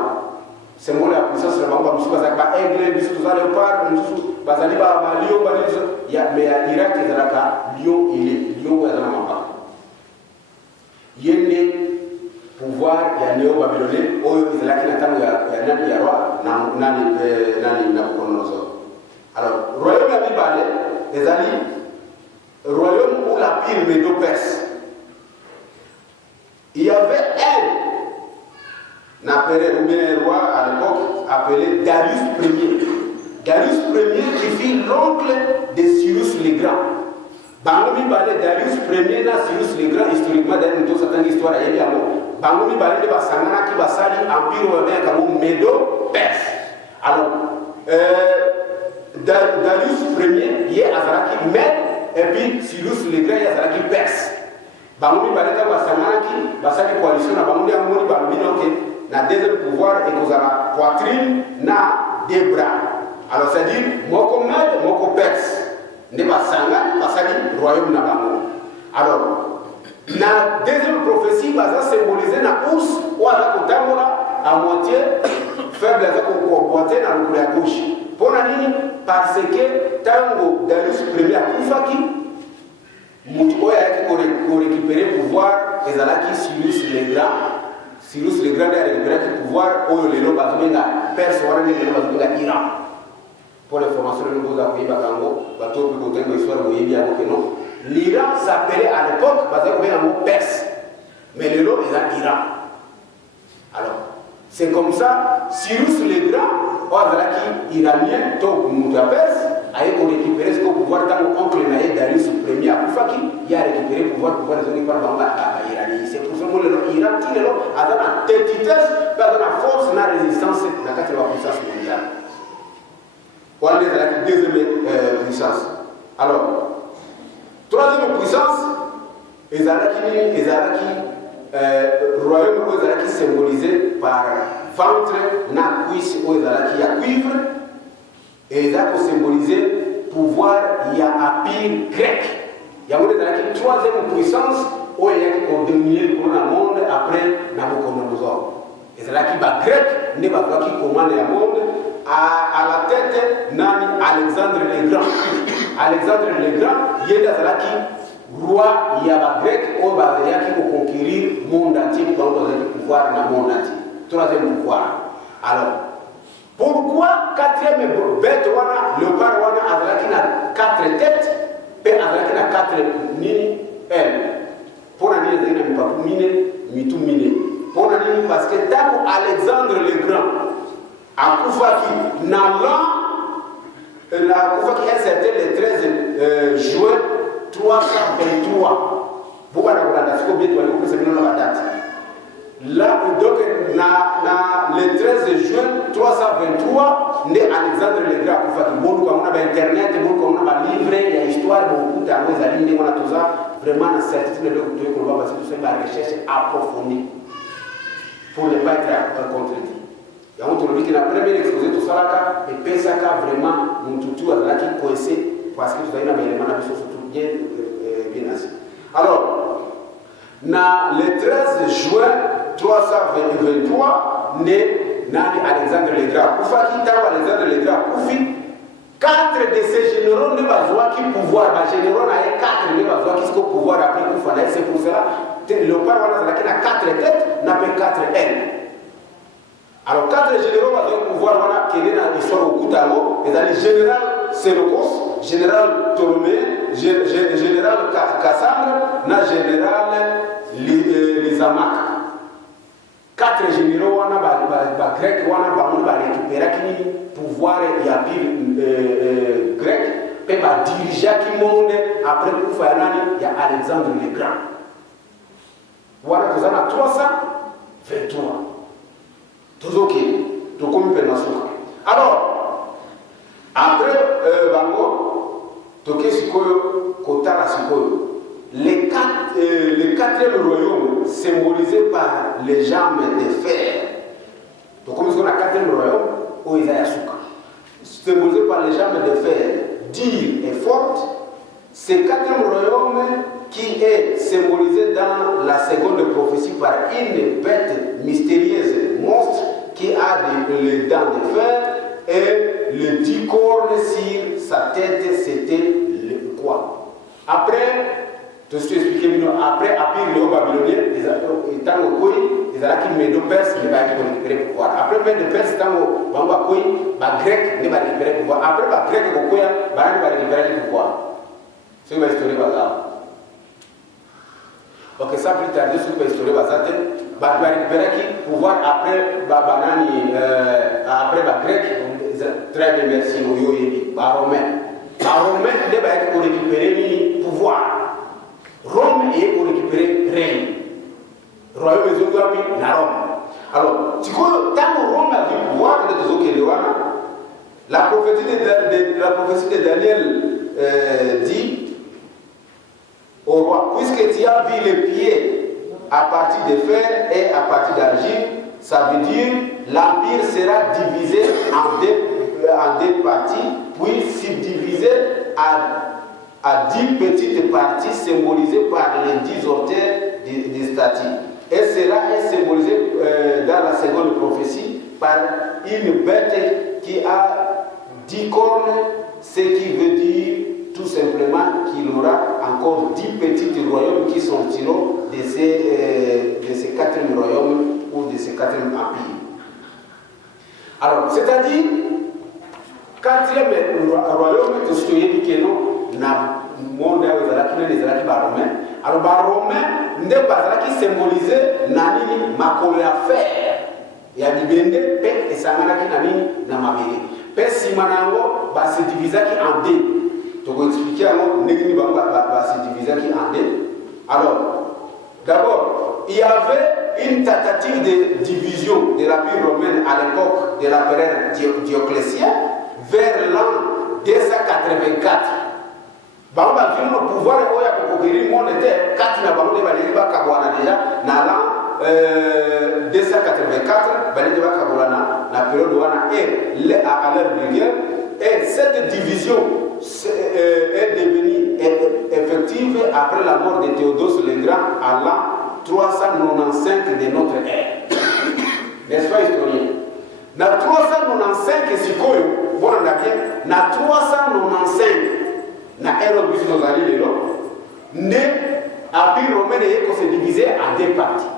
symbole ya puissance na bango bamusu bazali ba aigle biso tozali léopard mususu bazali ba lion ba ya me ya Irak ezalaka lion lion ya na mapa yende pouvoir ya néo-babylonais oyo ezalaki na ntango ya nani ya roi nani Nabucodonosor. Alors royaume ya mibale ezali royaume où la pire Médo-Perse. Il y avait un roi à l'époque appelé Darius Ier. Darius Ier qui fut l'oncle de Cyrus le Grand. Bangomi balé Darius Ier na Cyrus le Grand historiquement d'ailleurs nous avons une histoire à Yéliamo. Bangomi balé de Basangana qui basali empire romain comme Médo-Perse. Alors Darius Ier y est Azaraki mais et puis Cyrus le Grand y est Azaraki Perse. Bangomi balé de Basangana qui basali coalition na bangomi amoni bangomi ok na deuxième pouvoir et que la poitrine na des bras. Alors c'est-à-dire moko Med moko Perse. Ne basanga basali royaume na bango. Alors la deuxième prophétie va symboliser na ours ou à kotambola à moitié faible avec ko boiter na le à gauche. Pour nini parce que tango Darius Ier akufaki mutu oya yaki ko récupérer pouvoir ezalaki Cyrus le Grand. Cyrus le Grand a récupéré le pouvoir oyo lelo bazumenga Perse wana lelo bazumenga Iran. Pour l'information de nous avons bakango bato pe kotengo histoire moyebi ya non. L'Iran s'appelait à l'époque basé au mot Perse. Mais le nom est Iran. Alors, c'est comme ça Cyrus le Grand qui iranien donc Mouta Perse a récupéré ce pouvoir dans l'oncle naïe Darius Ier à Koufaki, il a récupéré le pouvoir les par Bamba à Iran. C'est pour ça que le nom Iran qui est là a la tête pas la force la résistance dans la puissance mondiale. Voilà la deuxième puissance. Alors, troisième puissance, Ezalaki, royaume Ezalaki symbolisé par ventre, na cuisse ou Ezalaki à cuivre, et Ezalaki symbolisé pouvoir, il y a empire grec. Il y a une troisième puissance où il y a dominé le monde après Nabucodonosor. Ezalaki grec, ne va pas qui commande le monde. À la tête nani Alexandre le Grand. Alexandre le Grand, il y a roi il y a grec au qui pour conquérir le monde entier pour avoir le pouvoir dans le monde entier. Troisième pouvoir. Alors, pourquoi quatrième bête wana léopard wana a 4 têtes et a 4 nini elle. Pour la dire que pas mine mitou mine. Pour la dire parce que tant Alexandre le Grand à Koufaki, la Koufaki est certain le 13 juin 323. Vous voyez la date. Là, donc, le 13 juin 323, né Alexandre le Grand Koufaki. Bon, comme on a internet, bon, comme on a livre, il y a histoire, beaucoup d'amis, on a tout ça. Vraiment, la certitude de l'autre, qu'on va passer tout ça, la recherche approfondie pour ne pas être contredit. Et on te dit que la première exposé tout ça et Pesaka vraiment mon toutou a qui coincé parce que tout ça il y a un élément surtout bien assis. Alors, le 13 juin 323 né Nani Alexandre le Grand. Pour faire qui t'a Alexandre le Grand pour faire 4 de ces généraux ne va qui pouvoir, les généraux n'a 4 ne va qui ce pouvoir après pour faire c'est pour cela le père qui a 4 têtes n'a pas 4 ailes. Alors, 4 généraux vont pouvoir qui est dans l'histoire au Koutalo, et dans le général Séleucos, général Ptolémée, général Cassandre, na général Lysamak. 4 généraux grecs vont récupérer le pouvoir grec, et diriger le monde après le pouvoir il y a Alexandre le Grand. Voilà, vous en avez 323. Tout ok, tout comme alors, après Bango, Toké Sikoyo, Kotara Sikoyo, le 4e royaume symbolisé par les jambes de fer. Donc, comme on a 4e royaume, où Isaïa Souka, symbolisé par les jambes de fer, dure et forte, ce 4e royaume qui est symbolisé dans la seconde prophétie par une bête mystérieuse, monstre, qui a les dents de fer et les 10 cornes sur sa tête, c'était quoi? Après, je te suis expliqué, après, les Babyloniens, étant au Koi, ils allaient qu'ils mettent de Perse, ils vont récupérer le pouvoir. Après, mettre de Perse, étant au Koi, les Grecs, ils vont récupérer le pouvoir. Après, les Grecs au Koi, ils vont récupérer le pouvoir. C'est une histoire bazar. Ok, ça plus tard, c'est une histoire bazar. Ils vont récupérer le pouvoir après, après les Grecs, très bien, merci, les Romains. Les Romains, ils vont récupérer le pouvoir. Rome est pour récupérer règne. Royaume des Ogapi, na Rome. Alors, tu vois, tant que Rome a vu pouvoir de Zokéléwana, la prophétie de Daniel dit au roi, puisque tu as vu les pieds à partir de fer et à partir d'argile, ça veut dire l'empire sera divisé en deux parties, puis subdivisé à 10 petites parties symbolisées par les 10 orteils des statues. Et cela est symbolisé dans la seconde prophétie par une bête qui a 10 cornes, ce qui veut dire tout simplement qu'il aura encore 10 petits royaumes qui sortiront de ces 4 royaumes ou de ces 4 empires. Alors, c'est-à-dire, 4e royaume, tout ce qui est dit que non, na monde les romains. Alors les romains ne pas qui symbolisé nani makolo ya fer ya bibende pe esangana ki nani na mabiri pe simanango ba se divisa ki en deux. To ko expliquer alors négni ba se divisa ki en deux. Alors d'abord il y avait une tentative de division de l'empire romain à l'époque de l'empereur Dioclétien vers l'an 284. Bamba vino le pouvoir oya ko conquérir monde était 4 na bango de balé ba kabwana déjà na l'an 284 balé ba kabwana na période wana et à l'heure de guerre et cette division est devenue effective après la mort de Théodose le Grand à l'an 395 de notre ère. N'est-ce pas historien? Na 395 sikoyo bona na bien na 395 na ero biso tozali lelo nde empire romain eko se divisé en deux parties.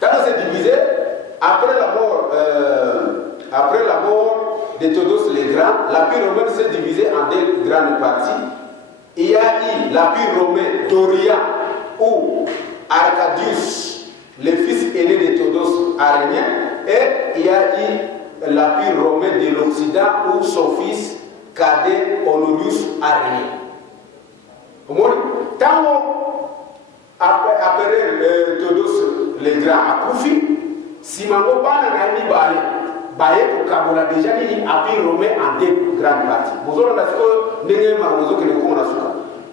Quand c'est divisé après la mort de Théodose le Grand, l'empire romain s'est divisé en deux grandes parties. Il y a eu l'empire romain d'Orient où Arcadius, le fils aîné de Théodose, a régné, et il y a eu l'empire romain de l'Occident où son fils cadet Honorius a régné. Après Théodose le Grand a Koufi, si Mango Bana n'a ni Baye pour Kabola déjà ni empire romain en deux grandes parties. Vous avez dit que n'est pas vous que nous connaissons.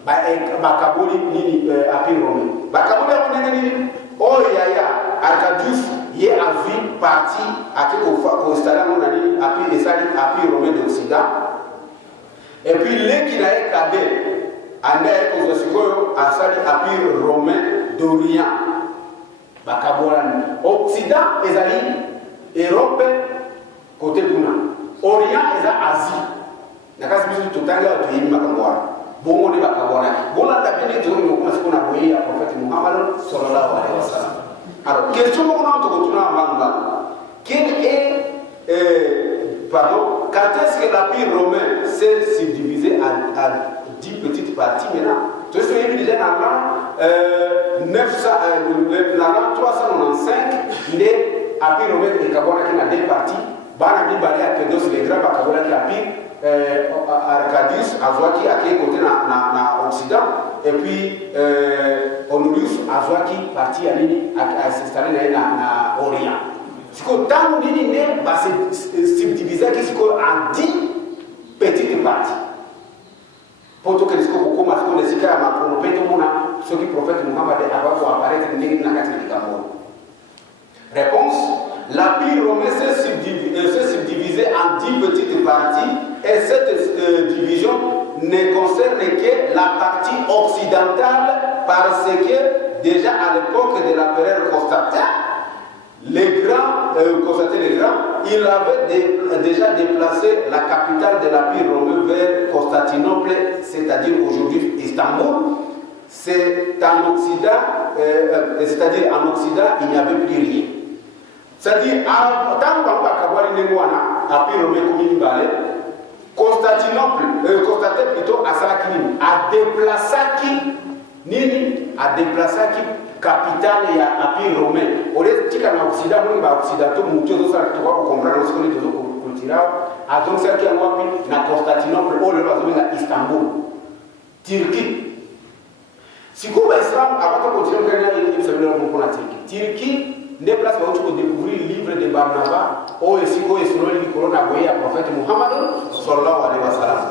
Bakaboli ni empire romain. Bakaboli on est ni oh yaya Arcadius y a vu partie à qui au stade on a dit empire romain d'Occident. Et puis les qui n'a cadet ane ko sikoyo asali empire romain d'Orient. Bakabola Occident ezali Europe côté kuna. Orient eza Asie. Nakasi biso totanga to yima kangwara. Bongo ne bakabola. Bona tapene to ni ko masiko na boye ya prophète Muhammad sallallahu alayhi wa sallam. Alors question ko na to kotuna manga. Quel est quand est-ce que l'empire romain s'est subdivisé à 10 petites parties maintenant? Tu sais, déjà dans l'an 395, l'empire romain est dans deux parties. Banami Balé à Théodose le Grand, Bakabola qui empire, Arcadius, Azwaki à qui côté dans l'Occident, et puis Honorius, Azwaki parti à s'installer dans l'Orient. Ce que tant que nous va se subdiviser en 10 petites parties. Pour que les gens commencent à se faire ce qui prophète Muhammad a apparaître dans la catégorie. Réponse: l'empire romain s'est subdivisé en 10 petites parties et cette division ne concerne que la partie occidentale parce que déjà à l'époque de l'empereur Constantin, Constantin le Grand il avait déjà déplacé la capitale de l'Empire romain vers Constantinople, c'est-à-dire aujourd'hui Istanbul. C'est en Occident, c'est-à-dire en Occident, il n'y avait plus rien. C'est-à-dire, tant qu'on Empire romain comme Constantinople plutôt à Sarakini, a déplacé capitale et Empire romain. Au lieu de en Occident, on va occidentaux, nous comprendre ce qu'on est culturel. Donc, c'est qui a Constantinople, au lieu de Istanbul, Turquie. Si vous avez Islam, avant de continuer, vous savez la Turquie, des places où vous découvrir le livre de Barnabas, ou si vous avez le Corona, vous le prophète Muhammad, sallallahu alayhi wa sallam.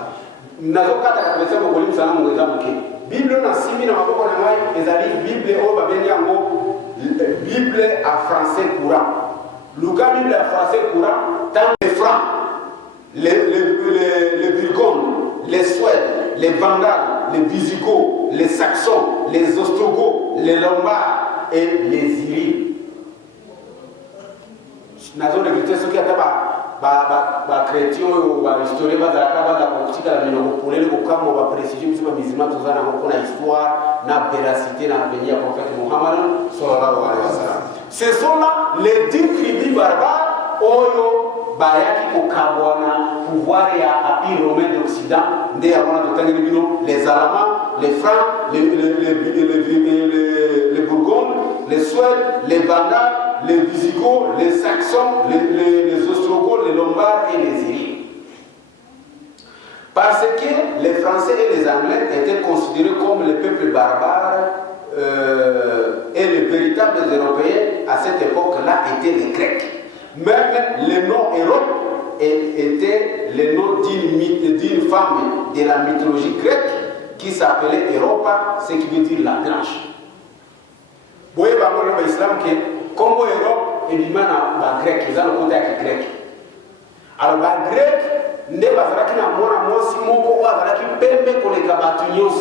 Nous avons 4 volumes, ça nous a manqué. Bible, on a 6 000 ans, les amis, Bible, Bible à français courant. Lucas, Bible à français courant, tant les Francs, les Burgondes, les Suèdes, les Vandales, les Visigoths, les Saxons, les Ostrogoths, les Lombards et les Illyriens. Nous avons évité ce qui a été chrétien ou historien, véracité ce sont là les 10 tribus barbares Oyo Bayaki Okabwana, pouvoir et Empire romain d'Occident, les Allemands, les Francs, les Bourgognes, les Suèdes, les Vandales, les Visigoths, les Saxons, les Ostrogoths, les Lombards et les Illyriens. Parce que les Français et les Anglais étaient considérés comme les peuples barbares et les véritables Européens à cette époque-là étaient les Grecs. Même le nom Europe était le nom d'une femme de la mythologie grecque qui s'appelait Europa, ce qui veut dire la blanche. Vous voyez, l'islam que comme Europe est la grec, ils ont le contact grec. Alors, la grec, ne va pas faire un mot si mon corps va faire pembe pour les cabatunios.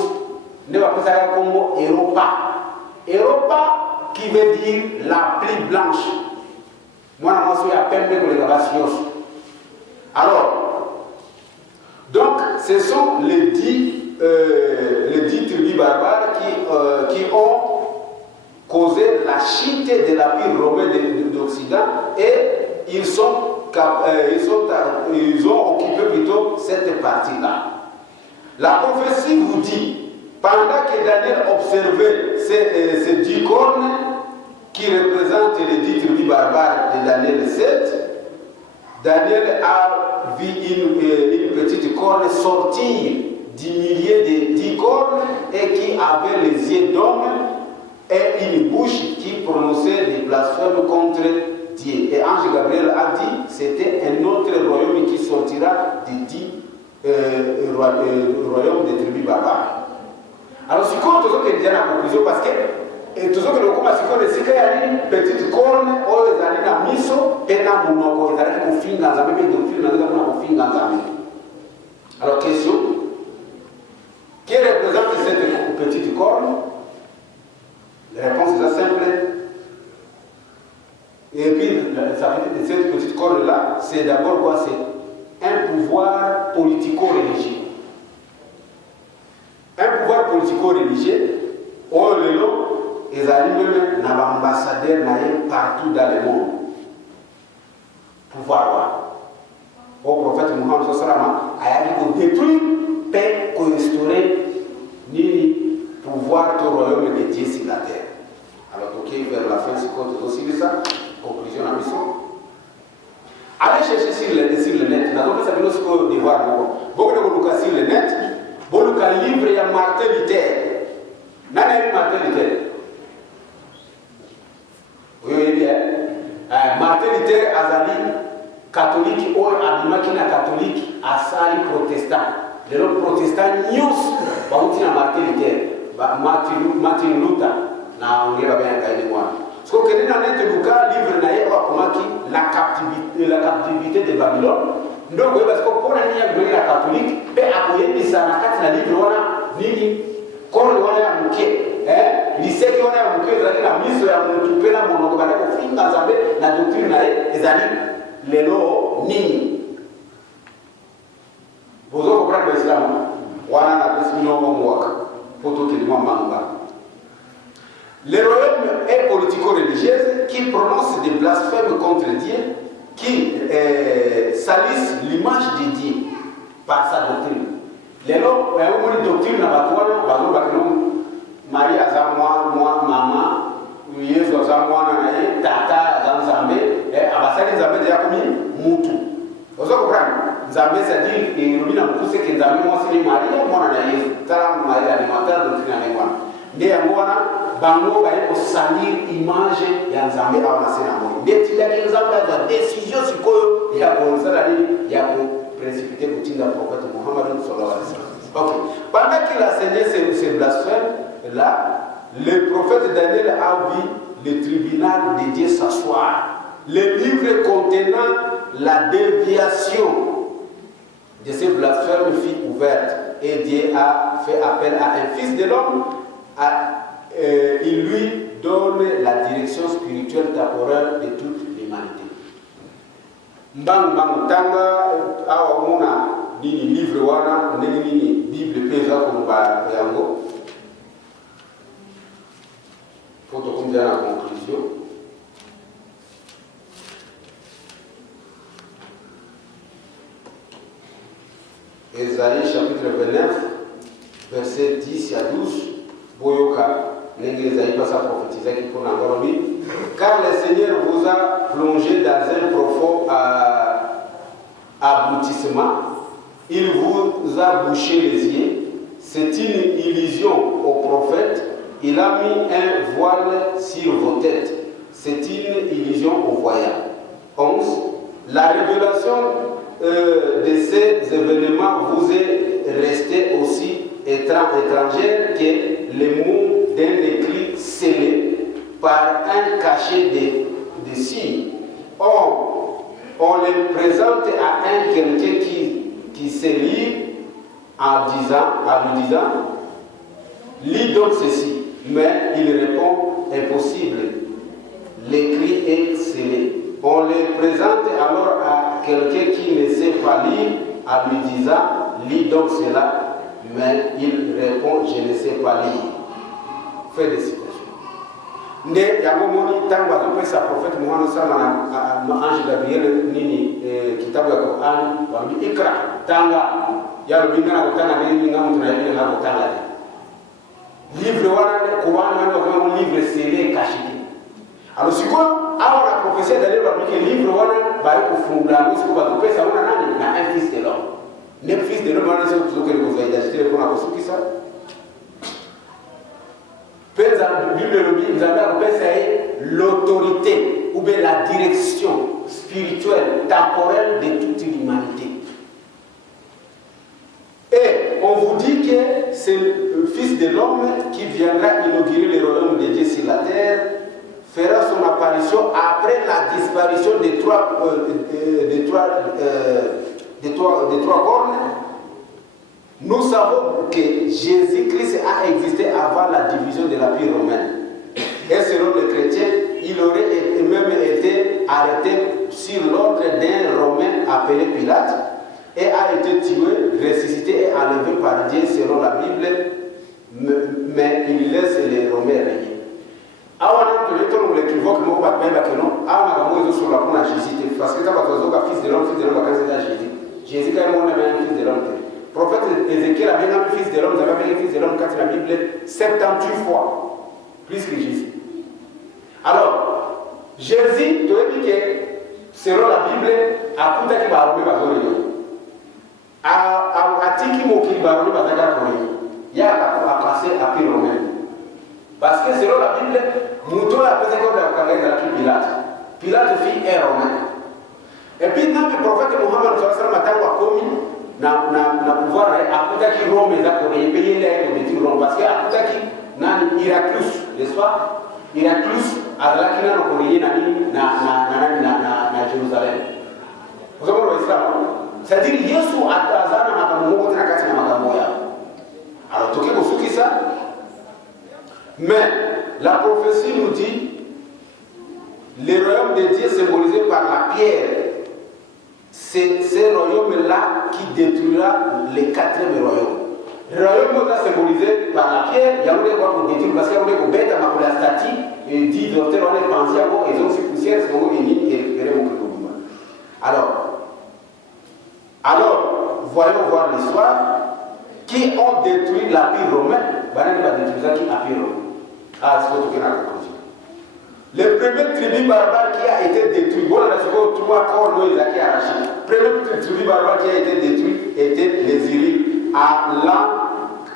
Ne va pas faire comme Europa. Europa qui veut dire la plus blanche. Moi, je suis à pembe pour les cabatunios. Alors, donc, ce sont les 10 tribus barbares qui ont causé la chute de l'Empire romain d'Occident et ils ont occupé plutôt cette partie-là. La prophétie vous dit, pendant que Daniel observait ces 10 cornes qui représentent les 10 tribus barbares de Daniel 7, Daniel a vu une petite corne sortir du milieu des 10 cornes et qui avait les yeux d'homme et une bouche qui prononçait des blasphèmes contre Dieu. Et Ange Gabriel a dit c'était un autre royaume qui sortira des 10 royaumes des tribus barbares. Alors, si on a dit la conclusion, parce que tout ce que nous commençons à dire, c'est qu'il y a une petite corne, ou les années à miso, et na mounoko, ils arrivent au fin dans la même doctrine, alors, question qui représente cette petite corne? La réponse est simple. Et puis, cette petite corne-là, c'est d'abord quoi? C'est un pouvoir politico-religieux. Un pouvoir politico-religieux, oh le nom, ils arrivent même dans l'ambassadeur partout dans le monde. Pouvoir. Au prophète Muhammad a dit qu'on détruit, paix, qu'on restaurer, ni pouvoir du royaume de Dieu sur la terre. Alors, ok, vers la fin, c'est quoi aussi de ça? Conclusion à mission. Allez chercher sur le net. Nous avons fait ça pour nous voir. Beaucoup de gens sur le net. Beaucoup de gens livre, il y a Martin Luther. Nana est Martin Luther. Oui, oui, bien. Martin Luther Azali, catholique, ou Abimaki catholique, Asali protestant. Les autres protestants, news, Martin Luther. Martin Luther, na ongea bien kaidi mwana. Siko kenena nete luka livre na yeye wakomaki la captivité de Babylone. Ndio kwa sababu siko pona nia kwa la catholique pe akoyebi sana kati na livre wana nini kono wana ya mke liseki wana ya mke zali na miso ya mtu pena monoko bana kufinga zambe na doctrine na yeye ezali lelo nini bozo comprendre l'islam wana na desmino mwaka poto kelima manga. Le royaume est politico-religieuse qui prononce des blasphèmes contre Dieu, qui salissent l'image de Dieu par sa doctrine. Les gens, une doctrine n'a pas Maria a moi, maman, Yesu a moi, tata, Zambé, Abassali Zambé déjà comme Moutou. Vous comprenez? Zambé, c'est-à-dire, il y a beaucoup de Zambé, moi, c'est Maria, moi, Yesu, Taram, Maria, alimentaire, doctrine à l'émoine. Nde angwana bango baye ko salir image ya Nzambe awa na sena moyi ndeti ya Nzambe ya décision sikoyo ya konsala ni ya ko précipiter kutinda prophète Muhammad sallallahu alaihi wasallam. OK. Pendant qu'il enseignait ces blasphèmes là, le prophète Daniel a vu le tribunal de Dieu s'asseoir. Le livre contenant la déviation de ces blasphèmes fut ouverte et Dieu a fait appel à un fils de l'homme. Il lui donne la direction spirituelle temporelle de toute l'humanité. Mbang tanga awa muna nini livre wana nini Bible pesa kumba yango. Faut tomber à la conclusion. Ésaïe chapitre 29 verset 10 à 12. Boyoka, l'Église pas à prophétiser qui pour car le Seigneur vous a plongé dans un profond aboutissement, il vous a bouché les yeux, c'est une illusion au prophète, il a mis un voile sur vos têtes, c'est une illusion aux voyants. 11. La révélation de ces événements vous est restée aussi étrangère que les mots d'un écrit scellé par un cachet de signes. Or, on les présente à un quelqu'un qui se lit en lui disant, lis donc ceci. Mais il répond, impossible. L'écrit est scellé. On les présente alors à quelqu'un qui ne sait pas lire en lui disant, lis donc cela. Mais il répond, je ne sais pas lire. Fait des citations. Nde yango moni tangu azope sa prophète Muhammad sallallahu alaihi wasallam ange Gabriel nini kitabu ya Qur'an wambi ikra tanga ya rubinga na kutanga nini ngamu tunayibina na kutanga livre wana Qur'an wana kama livre scellé caché. Alors siko awa na prophétie d'aller wambi que livre wana bali kufungula ngisi kwa kupesa wana nani na un fils de l'homme. Le fils de l'homme wana sio kuzoke ni kuzaida jitile kuna kusukisa. L'autorité ou bien la direction spirituelle, temporelle de toute l'humanité. Et on vous dit que c'est le Fils de l'homme qui viendra inaugurer le royaume de Dieu sur la terre, fera son apparition après la disparition des trois cornes. Nous savons que Jésus-Christ a existé avant la division de l'Empire romain. Et selon les chrétiens, il aurait même été arrêté sur l'ordre d'un Romain appelé Pilate et a été tué, ressuscité et enlevé par Dieu selon la Bible, mais il laisse les Romains régner. Parce que fils de l'homme, Jésus quand même un fils de l'homme. Prophète Ézéchiel a bien un fils de l'homme, vous avez bien un fils de l'homme quand la Bible 78 fois, plus que Jésus. Alors, Jésus, tu as dit que selon la Bible, à tout qui va arriver à Zoréo. À Tiki Moki va arriver à Zoréo. Il y a à passer à Pire Romain. Parce que selon la Bible, Mouton a posé comme la Pilate. Pilate fit un Romain. Et puis, dans le prophète Muhammad a commis na pouvoir akutaki Rome ezakore payer les petits Rome parce que akutaki nani Héraclius, n'est-ce pas? Héraclius azalaki na koreyer na Jérusalem. Vous savez le islam. C'est-à-dire Yesu atazana makambo moko na kati na makambo ya. Alors toke kosuki ça. Mais la prophétie nous dit le royaume de Dieu symbolisé par la pierre c'est ce royaume-là qui détruira le 4e royaume. Le royaume est symbolisé par la pierre, il y a un quoi pour détruire, parce qu'il y a un bête à la statue, et dit docteur, on est pensé à moi, ils ont ces poussières, c'est moi qui ai récupéré mon clou. Alors, voyons voir l'histoire. Qui ont détruit l'Empire romain, Banani va détruire ça qui Empire romain. Ah, c'est ce que la conclusion. Le premier tribu barbare qui a été détruit, voilà, c'est quoi, 3 corps, nous, ils ont arraché. Le premier tribu barbare qui a été détruit était les Irides à l'an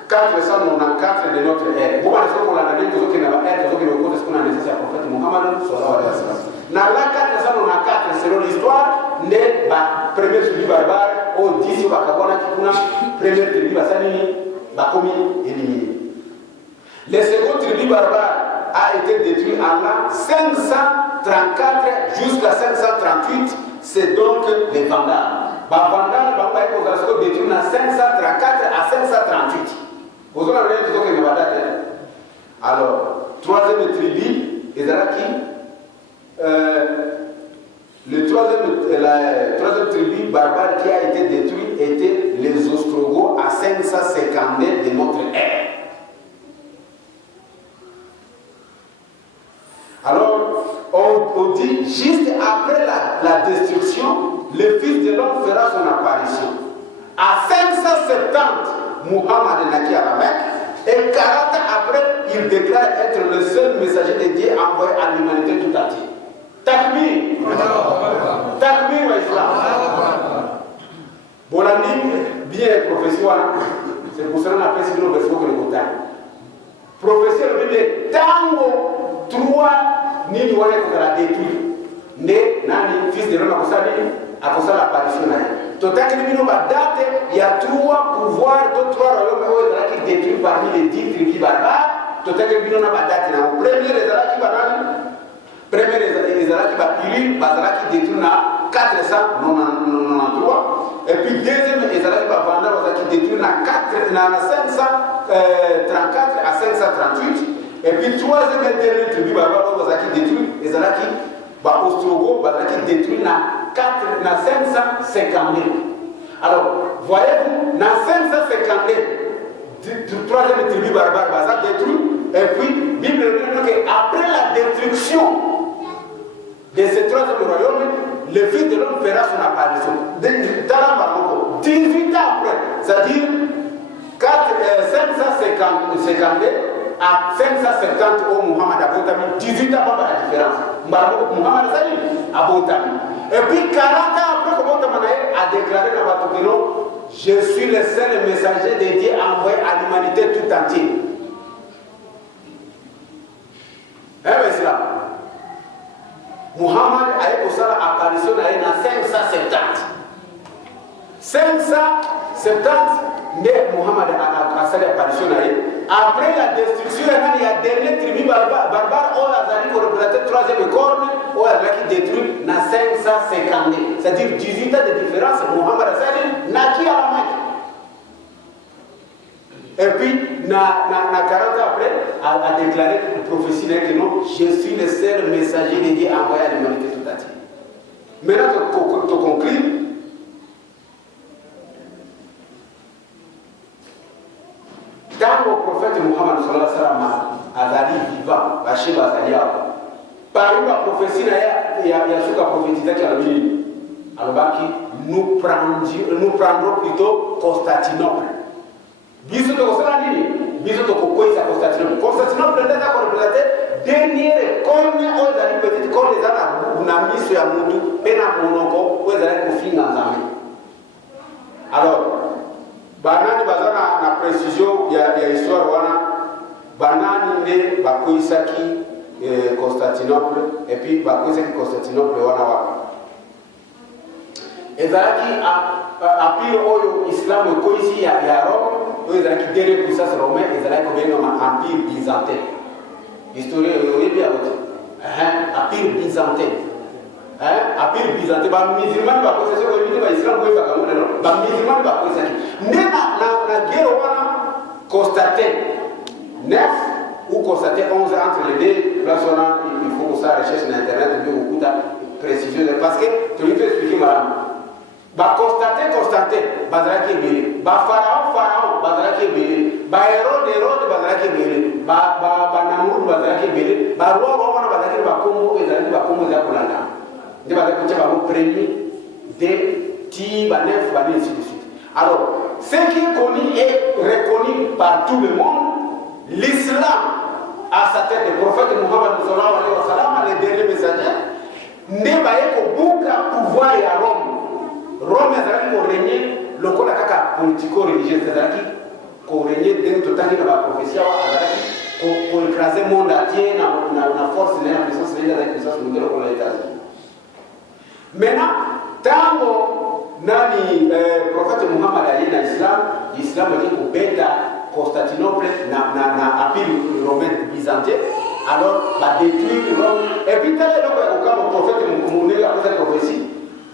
494 de notre ère. Vous voyez ce qu'on a dit, tout ce qui n'a pas été, tout ce qui n'a pas été, ce qu'on a nécessaire pour le prophète Mohammed, sallallahu alayhi wa sallam. Dans l'an 494, selon l'histoire, n'est pas premier tribu barbare. Au 10 au Bakabona qui kuna première tribu Bassani Bakomi éliminé. Le second tribu barbare a été détruit en l'an 534 jusqu'à 538. C'est donc les Vandales. Vandales, Bambaïko détruit en 534 à 538. Vous avez rien dit que Nevada. Alors, troisième tribu, Ezaraki. La troisième tribu barbare qui a été détruite était les Ostrogoths à 550 de notre ère. Alors, on dit, juste après la destruction, le Fils de l'homme fera son apparition. À 570, Muhammad est naquit à la Mecque, et 40 ans après, il déclare être le seul messager de Dieu envoyé à l'humanité tout entière. Takbir. Takbir wa Islam. Bon, la bien profession, c'est pour ça qu'on appelle ce verset que le Bouddha. Professeur, le Bible, tango, 3, ni du wane qu'on a détruit. Ne, nani, fils de l'homme, à cause de l'apparition. Total, il y a 3 pouvoirs, 3 royaumes qui détruisent parmi les 10 tribus barbares. Total, il y a un premier, les Arabes qui banal. Premier, les Arabes qui battent, Bazara qui détruit 493. Et puis, deuxième, les Arabes qui détruit 534 à 538. Et puis, troisième et dernier tribu, qui détruit les Arabes qui Ostrogoths, qui détruit 550 000. Alors, voyez-vous, dans 550 000, du troisième tribu barbare, Bazar détruit. Et puis, Bible dit qu'après la destruction de ce troisième royaume, le Fils de l'homme fera son apparition. 18 ans après, c'est-à-dire 550 à 570 au Muhammad Abotami, 18 ans après la différence. Muhammad Abotami. Et puis 40 ans après, Abotami a déclaré dans Batukino, je suis le seul messager de Dieu envoyé à l'humanité tout entière. C'est là. Muhammad a eu pour ça apparition dans 570. 570, Muhammad a fait l'apparition. Après la destruction, il y a dernier tribu barbare, on a représenté le troisième corne, on a détruit dans 550. C'est-à-dire 18 ans de différence, Muhammad a naquit à la Mecque. Et puis, 40 ans après, a déclaré une prophétie que non, je suis le seul messager de Dieu envoyé à l'humanité tout entière. Maintenant, tu conclus. Quand le prophète Muhammad sallallahu alayhi wa sallam a dit vivant, Bachir Bazalia, par une prophétie, il y a ce qu'a prophétisé qui a le milieu. Alors, nous prendrons plutôt Constantinople. Biso to kosala nini? Biso to kokoisa Constantinople. Constantinople ndio représenter dernier corne au zali petite corne zana na miso ya mutu pena monoko au zali kofinga nzambe. Alors, banani bazana na précision ya histoire wana banani ne bakoisaki Constantinople et puis bakoisaki Constantinople wana wa. Ezalaki a pire oyo Islam koisi ya Rome. Ils ont qui derrière la puissance romaine, ils ont comme un empire byzantin. L'historien est bien empire byzantin. Empire byzantin. Les musulmans ne vont pas se faire, les islam ne vont pas se faire. Les musulmans ne vont pas se faire. Mais la guerre, Constantin 9 ou Constantin 11 entre les deux, là, il faut que ça recherche sur Internet, il faut que ça précision. Parce que, tu lui peux expliquer, madame. constater bazalaki ebele, pharaon bazalaki ebele, Hérode bazalaki ebele, Namrud bazalaki ebele, roi wana bazalaki bakombo ezalaki bakombo za kolanda. Nde bazalaki kotia bango premier de ti banef bani ainsi de suite. Alors, ce qui est connu et reconnu par tout le monde, l'islam à sa tête, le prophète Muhammad sallallahu alayhi wa sallam, le dernier messager, n'est pas qu'au pouvoir et à Rome. Rome est régné le code politico-religieux, c'est-à-dire qu'on régnait dentro de la prophétie, pour écraser le monde entier, la force et la puissance de la puissance mondiale pour les États-Unis. Maintenant, tant que le prophète Muhammad a dit dans l'islam, a dit que Beta, Constantinople, n'a appelé le romain byzantin, alors va détruire Rome. Et puis, tel est le prophète Muhammad a fait cette prophétie.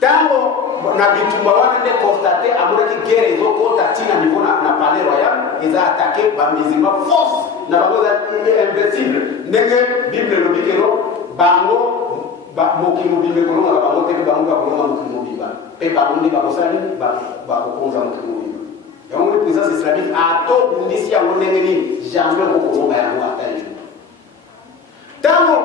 Tant que na bitumba wana ne constaté amona ki guerre ezo kota tina niveau na palais royal ils ont attaqué ba musulmans force na bango invincible ndenge bible lobi keno bango ba mokimo bible kono na bango te bango ba kono mokimo bible pe bango ndi ba kosali ba kokonza mokimo bible ya ngoni puissance islamique a to ndisi ya ndenge ni jamais ko kono ba ya ngata tango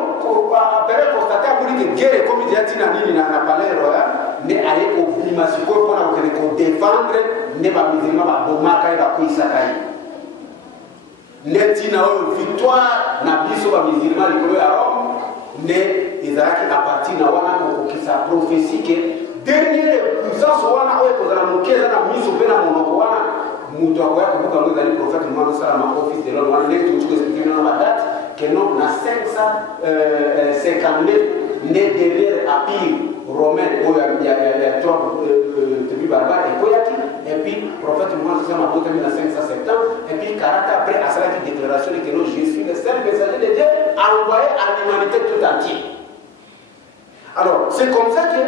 après constater que guerre comme il dit na nini na palais royal ne aye ko vima siko pona ko défendre ne ba musulman ba bomaka ba kuisaka ne tina o victoire na biso ba musulman likolo ya Rome ne ezalaki à partir na wana ko kisa prophétie que dernière puissance wana o ko zala mokeza na miso pe na monoko wana muto akoya kubuka ngo ezali prophète Muhammad sallallahu alayhi wa sallam office de l'homme wana ne tout expliquer na ba date que non na 559 ne derrière Apir romain où il y a trois tribus barbares et puis le prophète Muhammad a voté en 570 et puis 40 après à cela qui déclaration que non, je suis le seul messager de Dieu envoyé à l'humanité tout entière. Alors c'est comme ça que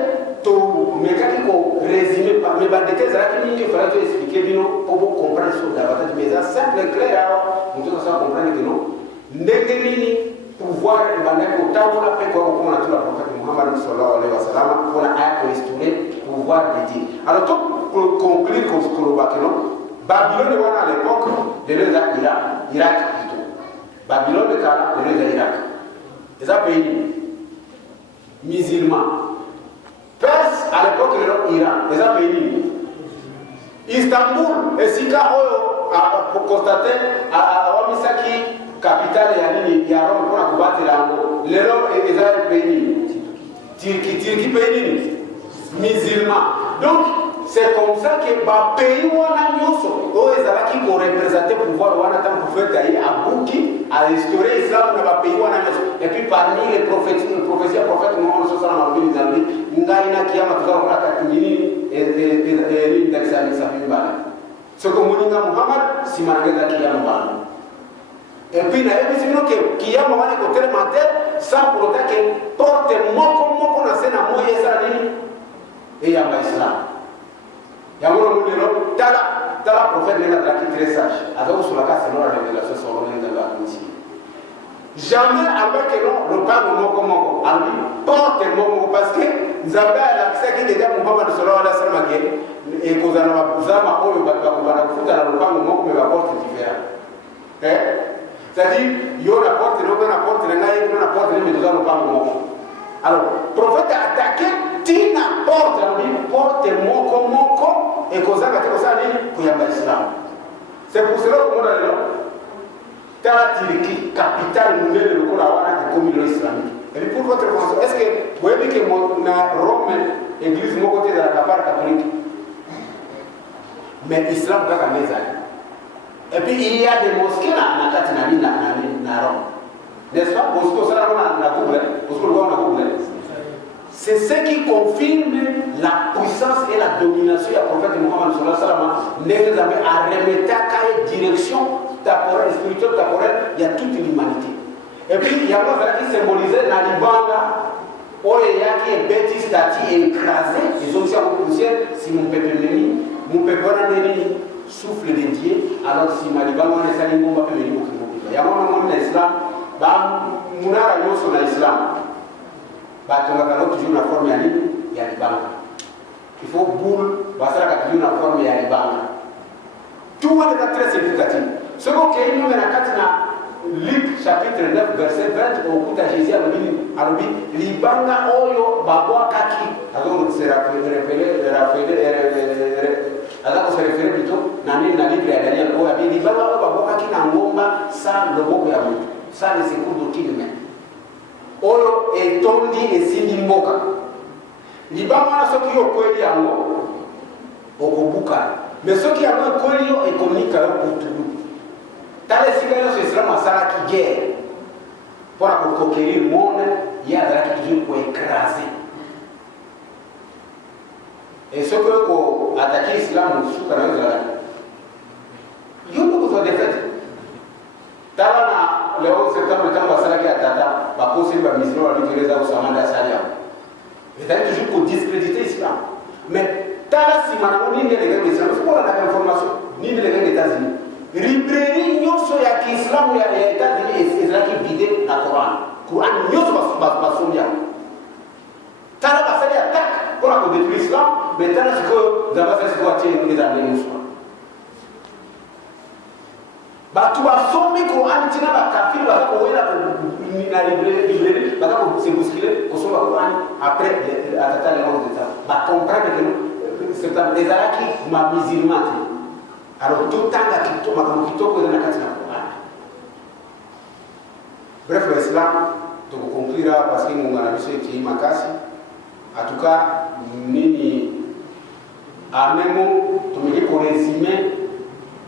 tout mécanique résumé par mes bandes de ça qui il fallait expliquer pour comprendre ce davantage mais ça simple et clair alors on doit comprendre que non n'engagez pouvoir banako tabola pe ko ko na tula prophète Muhammad sallallahu alayhi wa sallam pour la restaurer pouvoir de Dieu. Alors pour conclure comme ce que nous bakeno Babylone wana à l'époque de l'Irak plutôt. Babylone de l'Irak. Les pays musulmans. Perse à l'époque de l'Iran, les pays Istanbul et Sika pour constater à Wamisaki capitale ya Rome pour combattre l'ango. L'Europe et Israël pays. Turquie pays musulman. Donc c'est comme ça que ba pays wana nyoso o ezala ki ko représenter pouvoir wana tant pour faire tailler à Bouki à restaurer l'islam na ba pays wana nyoso. Et puis parmi les prophètes prophète Muhammad sallallahu alayhi wa sallam ngaina kiyama tukao kwa kimini et d'examen ça fait mal. Ce que moninga Muhammad si mangeza kiyama bana. Et puis, il y a des gens qui ont un côté de ma tête sans pour autant que porte moko na sena moye salini et il y a un islam. Il y a un monde tala prophète qui est très sage. Alors, sur la case, c'est la révélation sur le de la commission. Jamais avec le pas de moko. Alors, porte moko parce que nous avons l'accès qui est déjà Muhammad sallallahu alayhi wa sallam et que nous avons besoin de le pas de moko, mais la porte est différente. C'est-à-dire, il y a une porte, il y a une porte, il y a une porte, mais nous n'avons pas de mot. Alors, le prophète a attaqué, tina porte, moko, et qu'on a dit qu'il y a l'islam. C'est pour cela que nous avons dit la Turquie, capitale mondiale de l'Okola, comme l'islamique. Et puis pour votre information, est-ce que vous voyez que Rome, l'église, mon côté de la capitale catholique, mais l'islam n'est pas comme ça. Et puis il y a des mosquées na Rome. N'est-ce pas? C'est ce qui confirme la puissance et la domination du prophète Muhammad sallallahu alayhi wa sallam. Nous avons à remettre à direction temporelle, spirituelle, temporelle, il y a toute l'humanité. Et puis il y a un qui symbolisait la Libana, où il y a qui est bêtise, stati et écrasé, ils ont aussi à poussière, si mon peuple souffle de Dieu, alors si Maliban on est allé bomba peut venir au Kimobi. Il y a un moment dans l'islam, Mounara Yoso dans l'islam, on a toujours la forme il y a des banques. il faut boule basala ka tuna forme ya libanga tout le monde est très significatif ce qu'on fait nous na katina Luc chapitre 9 verset 20 au coup de Jésus alobi libanga oyo babwa kaki alors se référer alors se référer plutôt na livre ya Daniel oyo abi libanga oyo babwa kaki na ngomba sa loboko ya mutu ça le secours d'aucune main oyo etondi esindi mboka libanga na soki yo kweli yango okobuka mais soki yango kweli yo ekonika yo kutulu tale sigayo c'est islam asala qui guerre pour conquérir le monde il y a toujours pour écraser et ce que pour attaquer l'islam sous canal de la yo no ko défaite tala na le 11 septembre quand basala qui atata ba conseil ba mission la libérer za usamanda salia mais d'ailleurs toujours pour discréditer l'islam mais tala si manamo ni les gars de l'islam faut la information ni les gars des États-Unis librairie nyonso ya Kiislamu ya États-Unis ezalaki vide na Coran nyonso basombi yango tala basali attaque mpona kodétruire l'islam mais tala sikoyo nzambe sikoyo atie ezalaki nyonso bato basombi Coran ntina bakafiri baza kowela na librairie baza kosebuskile kosomba Coran après atata le 11 décembre bacomprendre que ezalaki ma musulman te alors tout temps makambo kitoko eza na kati na Qur'an bref l'islam tokokonklira parce que ngonga na biso eki makasi en tout cas nini amemo tomeki koresume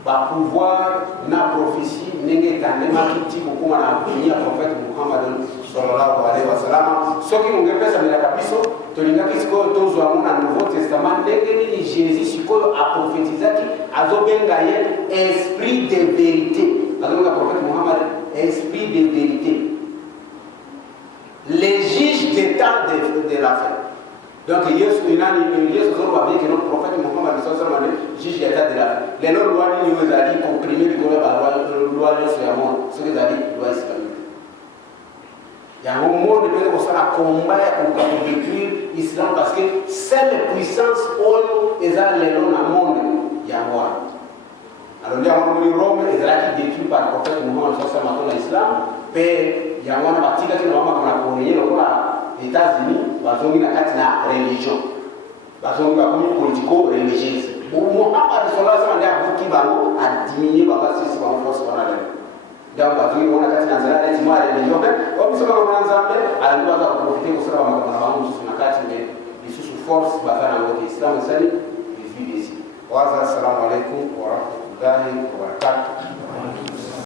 bapouvoir na prophétie ndenge etandemaki ti kokoma na veni ya prophète Muhammad sallallahu alayhi wa sallam soki mongepesamelaka biso tolingaki sikoyo tozwa yango na nouveau testament ndenge nini jésus sikoyo aprophétisaki azobenga ye esprit de vérité azobenga prophète Muhammad esprit de vérité les juges des temps de la fin donc yesu zolo babie que notre prophète Muhammad sallallahu alayhi wa sallam juge des temps de la fin les lois loi nini oyo ezali comprimé likolo ya loi nyonso ya monde soki ezali loi islamique yango monde mpe kosala combat ya koluka kodétruire islam parce que seule puissance oyo eza lelo na monde yango wana alors nde yango moni Rome ezalaki détruit par prophète Muhammad sallallahu alayhi wa sallam islam mpe yango wana batikaki na bamaka na korenye lokola États-Unis bazongi na kati na religion bazongi bakomi politico religieuse Muhammad sallallahu alayhi wa sallam nde abuki bango adiminye bakasisi bango force wana lelo donc bazongi wana kati na nzela neti mwa religion mpe omisaka mwana nzambe alingi baza koprofite kosala bamakambo na bango mosusu na kati me lisusu force baza nango te islam esali ezwi besi waza assalamu alaikum warahmatullahi wabarakatuh